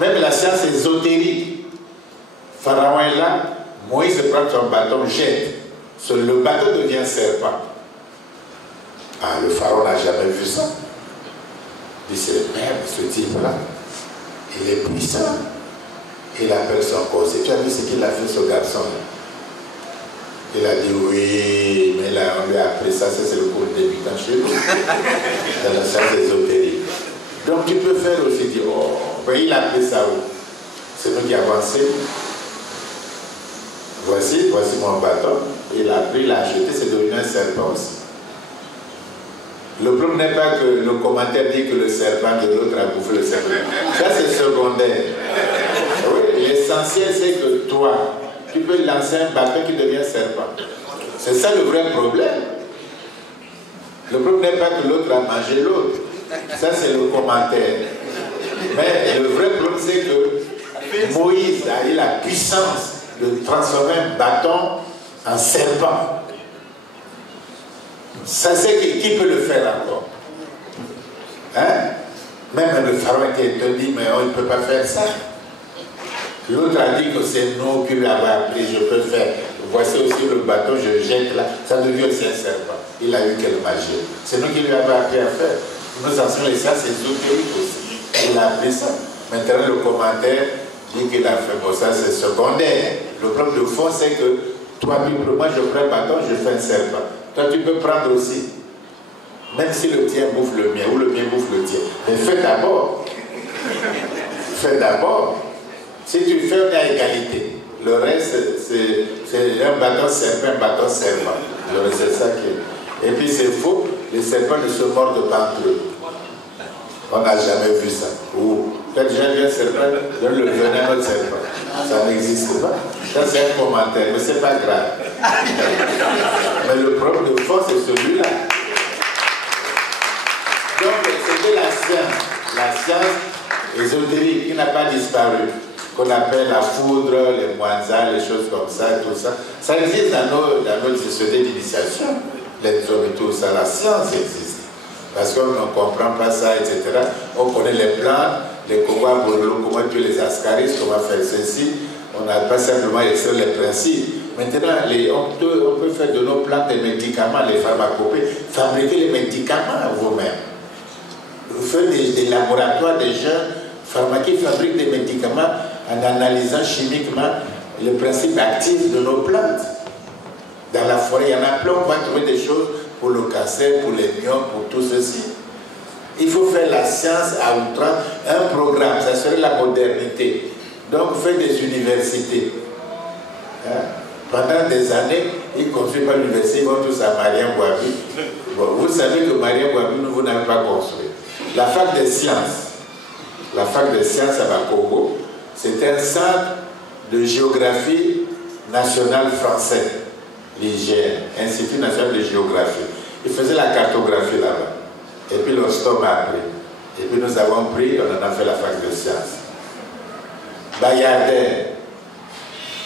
Même la science ésotérique. Pharaon est là, Moïse prend son bâton, jette. Le bateau devient serpent. Ah, le pharaon n'a jamais vu ça. Il dit, c'est merde, ce type-là. Il est puissant. Il appelle son conseiller. Tu as vu ce qu'il a fait, ce garçon-là? Il a dit oui, mais là on lui a appris ça, c'est le cours débutant chez nous, dans la science ésotérique. Donc tu peux faire aussi dire, oh, ben il a appris ça où? C'est nous qui avons enseigné. Voici mon bâton. Il a pris, il l'a jeté, c'est devenu un serpent aussi. Le problème n'est pas que le commentaire dit que le serpent de l'autre a bouffé le serpent. Ça c'est secondaire. Oui, l'essentiel c'est que toi, tu peux lancer un bâton qui devient serpent. C'est ça le vrai problème. Le problème n'est pas que l'autre a mangé l'autre. Ça c'est le commentaire. Mais le vrai problème c'est que Moïse a eu la puissance de transformer un bâton en serpent. Ça c'est qui peut le faire encore? Hein? Même le pharaon qui te dit, mais on ne peut pas faire ça. L'autre a dit que c'est nous qui lui avons appris, je peux faire. Voici aussi le bateau, je jette là, ça devient aussi un serpent. Il a eu quelle magie. C'est nous qui lui avons appris à faire. Nous enseignons les sciences ésotériques aussi. Il a appris ça. Maintenant, le commentaire dit qu'il a fait. Bon, ça c'est secondaire. Le problème de fond, c'est que toi, moi je prends un bâton, je fais un serpent. Toi, tu peux prendre aussi. Même si le tien bouffe le mien, ou le mien bouffe le tien. Mais fais d'abord. Fais d'abord. Si tu fais, on est à égalité. Le reste, c'est un bâton serpent, un bâton serpent. C'est ça qui est. Et puis c'est faux, les serpents ne se mordent pas entre eux. On n'a jamais vu ça. Ou quand déjà vu un serpent, donne le venin à notre serpent. Ça n'existe pas. Ça c'est un commentaire, mais c'est pas grave. Mais le problème de fond, c'est celui-là. Donc c'était la science. La science ésotérique qui n'a pas disparu. Qu'on appelle la foudre, les moinzas, les choses comme ça, tout ça. Ça existe dans nos sociétés d'initiation, les hommes et tout ça, la science existe. Parce qu'on ne comprend pas ça, etc. On connaît les plantes, les combats bourreaux, comment tuer les ascaris, comment faire ceci. On n'a pas simplement extrait les principes. Maintenant, on peut faire de nos plantes des médicaments, les pharmacopées, fabriquer les médicaments vous-même. Vous faites des laboratoires, des jeunes pharmaciens qui fabriquent des médicaments en analysant chimiquement le principe actif de nos plantes. Dans la forêt, il y en a plein, on va trouver des choses pour le cancer, pour les myopes, pour tout ceci. Il faut faire la science à outrance, un programme, ça serait la modernité. Donc, faire des universités. Hein? Pendant des années, ils ne construisent pas l'université, ils vont tous à Mariam Bouabi. Bon, vous savez que Mariam Bouabi, vous n'avez pas construit. La fac des sciences à Bakongo, c'est un centre de géographie nationale français, l'IGN, Institut national de géographie. Ils faisaient la cartographie là-bas. Et puis l'OSTOM a appris. Et puis nous avons pris, on en a fait la fac de sciences. Bayardère,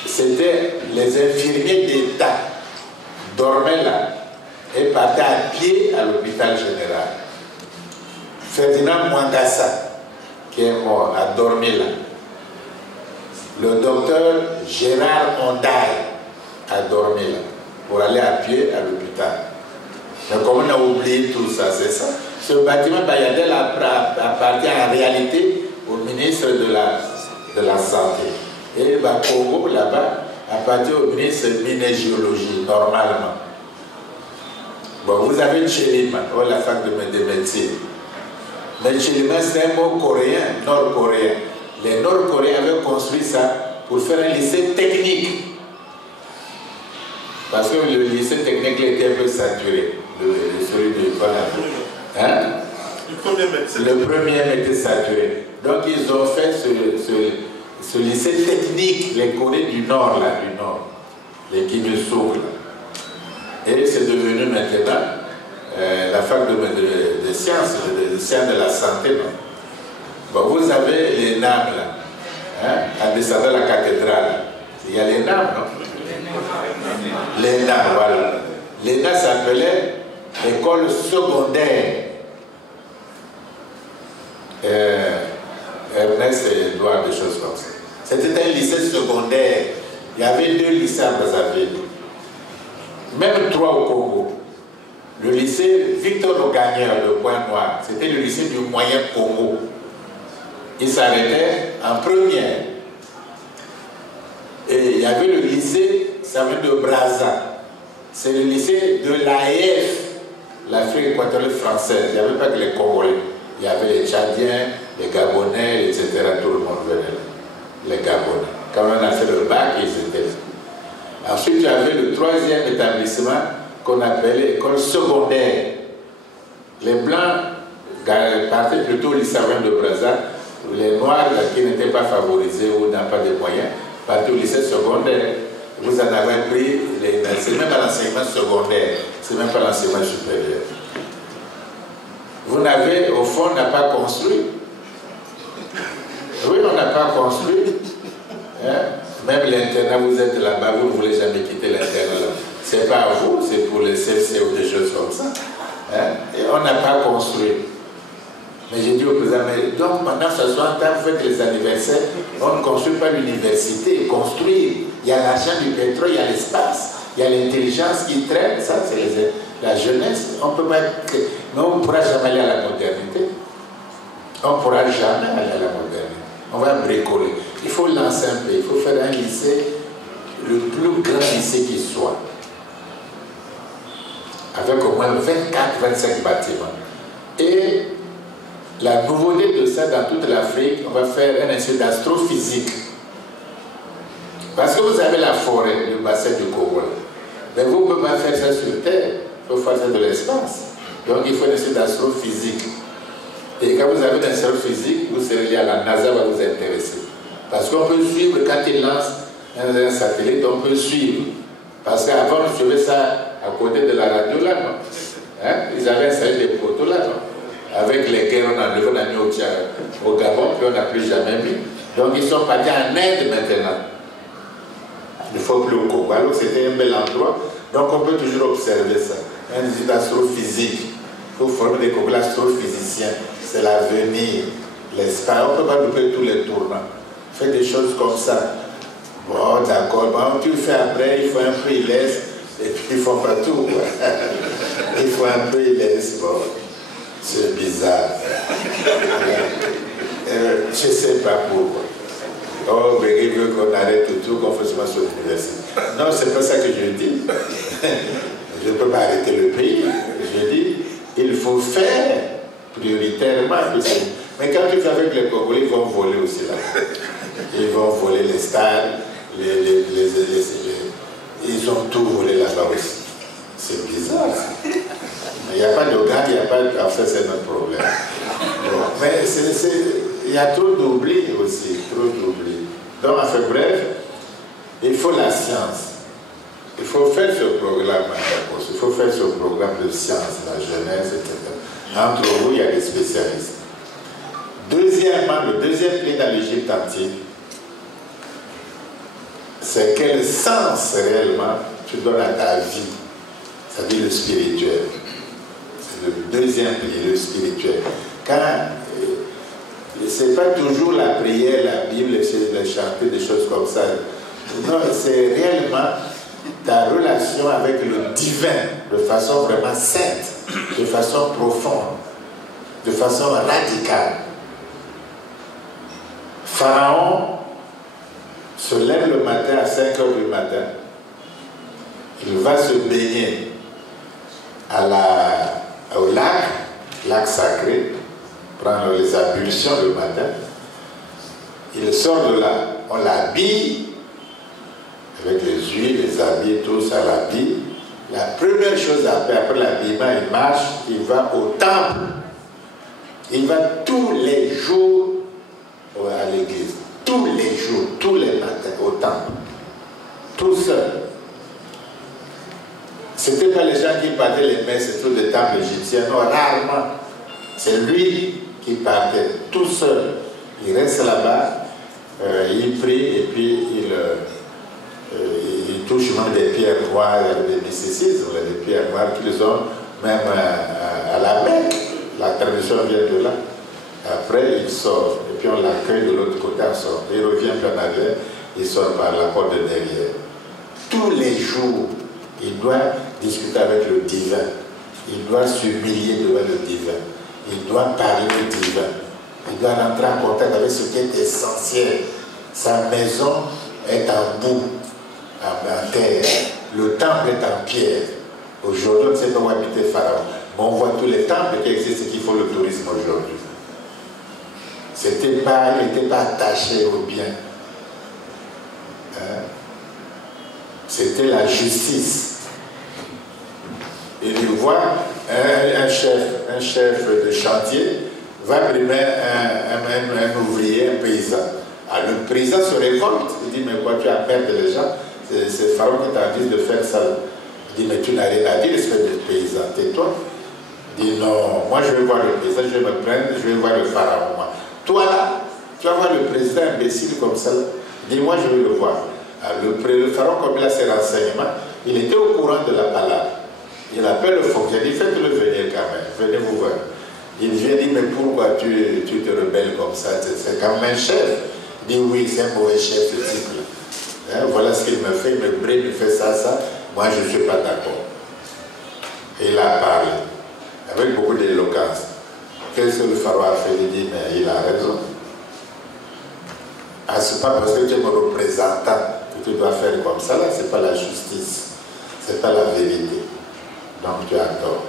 c'était les infirmiers d'État dormaient là et partaient à pied à l'hôpital général. Ferdinand Mwangassa, qui est mort, a dormi là. Le docteur Gérard Ondaye a dormi là pour aller à pied à l'hôpital. Mais comme on a oublié tout ça, c'est ça. Ce bâtiment Bayardel appartient en réalité au ministre de la Santé. Et le Congo, là-bas, appartient au ministre de Minéralogie, normalement. Bon, vous avez Tchelima, la fac de médecine. Mais Tchelima, c'est un mot coréen, nord-coréen. Les Nord-Coréens avaient construit ça pour faire un lycée technique. Parce que le lycée technique était un peu saturé, celui de hein? Le premier était saturé. Donc ils ont fait ce lycée technique, les Coréens du Nord, là, du Nord, les Kim-Il-sung. Et c'est devenu maintenant la fac de sciences, de la santé. Non? Bon, vous avez les NAM là, hein, en descendant la cathédrale. Il y a les NAM, non? Les NAM, voilà. Les NAM s'appelait école secondaire. Ernest et Edouard, des choses comme ça. C'était un lycée secondaire. Il y avait 2 lycées à Brazzaville. Même 3 au Congo. Le lycée Victor Le Gagneur, le Point Noir, c'était le lycée du Moyen Congo. Il s'arrêtait en première. Et il y avait le lycée, ça vient de Brazza. C'est le lycée de l'AEF, l'Afrique équatoriale française. Il n'y avait pas que les Congolais. Il y avait les Tchadiens, les Gabonais, etc. Tout le monde venait là. Les Gabonais. Quand on a fait le bac, ils étaient là. Ensuite, il y avait le 3e établissement qu'on appelait école secondaire. Les Blancs partaient plutôt au lycée de Brazza. Les Noirs qui n'étaient pas favorisés ou n'ont pas de moyens, partaient au lycée secondaire. Vous en avez pris, c'est même pas l'enseignement secondaire, c'est même pas l'enseignement supérieur. Vous n'avez, au fond, on n'a pas construit. Oui, on n'a pas construit. Hein? Même l'internat, vous êtes là-bas, vous ne voulez jamais quitter l'internat. C'est pas à vous, c'est pour les CFC ou des choses comme ça. Hein? Et on n'a pas construit. Mais j'ai dit au président, mais donc pendant 60 ans, vous faites les anniversaires, on ne construit pas l'université, construire. Il y a l'argent du pétrole, il y a l'espace, il y a l'intelligence qui traîne, ça c'est la jeunesse. On peut pas, mais on ne pourra jamais aller à la modernité. On ne pourra jamais aller à la modernité. On va bricoler. Il faut lancer un peu, il faut faire un lycée, le plus grand lycée qui soit. Avec au moins 24-25 bâtiments. Et la nouveauté de ça dans toute l'Afrique, on va faire un institut d'astrophysique. Parce que vous avez la forêt, le bassin du Congo. Mais vous ne pouvez pas faire ça sur Terre. Il faut faire ça de l'espace. Donc il faut un institut d'astrophysique. Et quand vous avez un astrophysique, vous serez lié à la NASA, va vous intéresser. Parce qu'on peut suivre, quand ils lancent un satellite, on peut suivre. Parce qu'avant, on suivait ça à côté de la radio là, non? Hein? Ils avaient installé des poteaux là, non? Avec les guerres, on a enlevé, on a mis au Gabon, puis on n'a plus jamais mis. Donc ils sont partis en Inde maintenant. Il ne faut plus au Congo. Alors c'était un bel endroit. Donc on peut toujours observer ça. Un institut d'astrophysique. Il faut former des Congolais astrophysiciens. C'est l'avenir. L'espace. On ne peut pas louper tous les tournants. Faites des choses comme ça. Bon, d'accord. Bon, tu fais après, il faut un peu, il laisse. Et puis ils ne font pas tout. Il faut un peu, il laisse. Bon. C'est bizarre. Je ne sais pas pourquoi. Oh, mais il veut qu'on arrête tout, qu'on fasse pas sur l'université. Non, c'est pas ça que je dis. Je ne peux pas arrêter le pays. Je dis, il faut faire prioritairement. Mais quand tu fais avec les Congolais, ils vont voler aussi là. Ils vont voler les stades, ils ont tout volé là-bas aussi. C'est bizarre. Il n'y a pas de gang, il n'y a pas de... Enfin, c'est notre problème. Bon, mais il y a trop d'oubli aussi, trop d'oubli. Donc, enfin, bref, il faut la science. Il faut faire ce programme, il faut faire ce programme de science, la jeunesse, etc. Entre vous, il y a des spécialistes. Deuxièmement, le deuxième pilier dans l'Égypte antique, c'est quel sens réellement tu donnes à ta vie, c'est-à-dire le spirituel. C'est le deuxième pilier, le spirituel. Quand c'est pas toujours la prière, la Bible, les chanter, des choses comme ça. Non, c'est réellement ta relation avec le divin de façon vraiment sainte, de façon profonde, de façon radicale. Pharaon se lève le matin à 5 h du matin, il va se baigner au lac sacré, prendre les ablutions le matin, il sort de là, on l'habille, avec les huiles, les habits, tout ça l'habille. La première chose après l'habillement, il marche, il va au temple. Il va tous les jours à l'église. Tous les jours, tous les matins au temple. Tout seul. Ce n'était pas les gens qui partaient les messes et tout des temples égyptiens. Non, rarement. C'est lui qui partait tout seul. Il reste là-bas, il prie et puis il touche même des pierres noires, des mysticismes, des pierres noires qu'ils ont même à la Mecque. La tradition vient de là. Après, il sort, et puis on l'accueille de l'autre côté en sortant. Il revient puis en arrière, il sort par la porte de derrière. Tous les jours, il doit discuter avec le divin. Il doit s'humilier devant le divin. Il doit parler au divin. Il doit rentrer en contact avec ce qui est essentiel. Sa maison est en boue, en terre. Le temple est en pierre. Aujourd'hui, on ne sait pas où habiter Pharaon. Mais on voit tous les temples qui existent et qui font le tourisme aujourd'hui. Il n'était pas attaché au bien. Hein? C'était la justice. Et il voit un chef de chantier va primer un ouvrier, un paysan. Alors le paysan se révolte. Il dit, mais quoi, tu as peur de les gens? C'est Pharaon qui t'a dit de faire ça. Il dit, mais tu n'as rien à dire, espèce de paysan, tais-toi. Il dit, non, moi je vais voir le paysan, je vais me prendre, je vais voir le Pharaon. Moi. Toi là, tu vas voir le président imbécile comme ça. Il dit, moi je vais le voir. Alors, le Pharaon, comme il a ses renseignements, il était au courant de la parole. Il appelle le fonctionnaire, il dit, faites-le venir quand même, venez vous voir. Il vient dire, mais pourquoi tu te rebelles comme ça? C'est quand même un chef. Il dit, oui, c'est un mauvais chef, ce type-là. Hein, voilà ce qu'il me fait, il me brille, il fait ça, moi je ne suis pas d'accord. Et il a parlé, avec beaucoup d'éloquence. Qu'est-ce que le Pharaon a fait? Il dit, mais il a raison. Ah, ce n'est pas parce que tu es mon représentant que tu dois faire comme ça, là, ce n'est pas la justice, ce n'est pas la vérité. Donc tu as tort.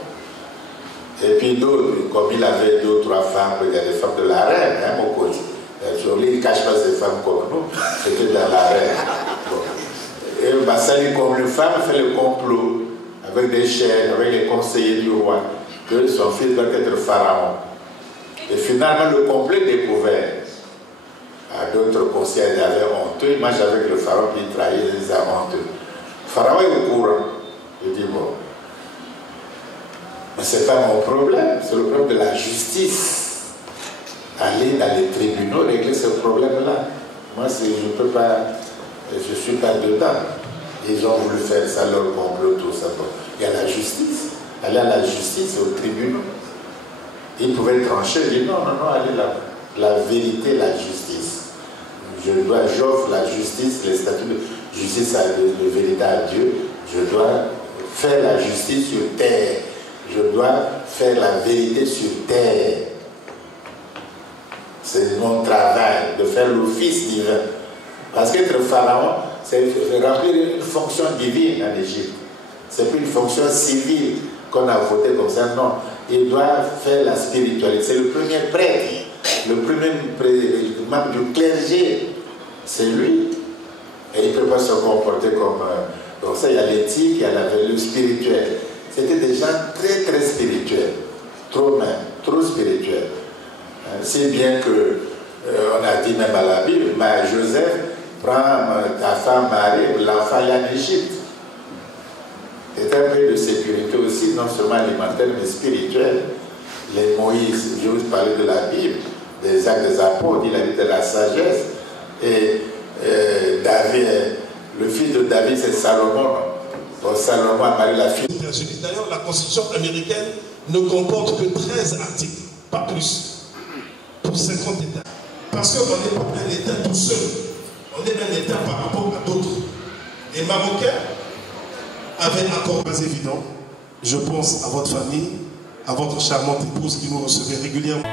Et puis d'autres, comme il avait 2 ou 3 femmes, il y a des femmes de la reine, hein, mon côté. Il ne cache pas ces femmes comme nous, c'était dans la reine. Bon. Et Bassali, comme une femme, fait le complot avec des chaînes, avec les conseillers du roi, que son fils doit être pharaon. Et finalement, le complot est découvert. D'autres conseillers avaient honteux, il marche avec le pharaon, puis il trahit, il les a honteux. Le pharaon est au courant. Il dit, bon, mais ce n'est pas mon problème, c'est le problème de la justice. Aller dans les tribunaux, régler ce problème-là. Moi, je ne peux pas, je ne suis pas dedans. Ils ont voulu faire ça, leur complot, tout ça. Bon. Il y a la justice. Aller à la justice, au tribunal. Ils pouvaient trancher, dire non, allez là. La vérité, la justice. J'offre la justice, les statuts de justice de vérité à Dieu. Je dois faire la justice sur terre. Je dois faire la vérité sur terre. C'est mon travail de faire l'office divin. Parce qu'être pharaon, c'est remplir une fonction divine en Égypte. C'est plus une fonction civile qu'on a voté comme ça. Non, il doit faire la spiritualité. C'est le premier prêtre, le premier membre du clergé. C'est lui. Et il ne peut pas se comporter comme ça. Il y a l'éthique, il y a le spirituel. C'était des gens très très spirituels. Trop même, trop spirituels. C'est bien que on a dit même à la Bible, mais Joseph, prends ta femme Marie, l'enfant est en Égypte. C'est un peu de sécurité aussi, non seulement alimentaire, mais spirituelle. Les Moïse, je vous parlais de la Bible, des actes des apôtres, il a dit de la sagesse. Et David, le fils de David, c'est Salomon. Donc Salomon a marié la fille. D'ailleurs, la Constitution américaine ne comporte que 13 articles, pas plus, pour 50 États. Parce qu'on n'est pas un État tout seul, on est un État par rapport à d'autres. Les Marocains avaient un accord pas évident. Je pense à votre famille, à votre charmante épouse qui nous recevait régulièrement.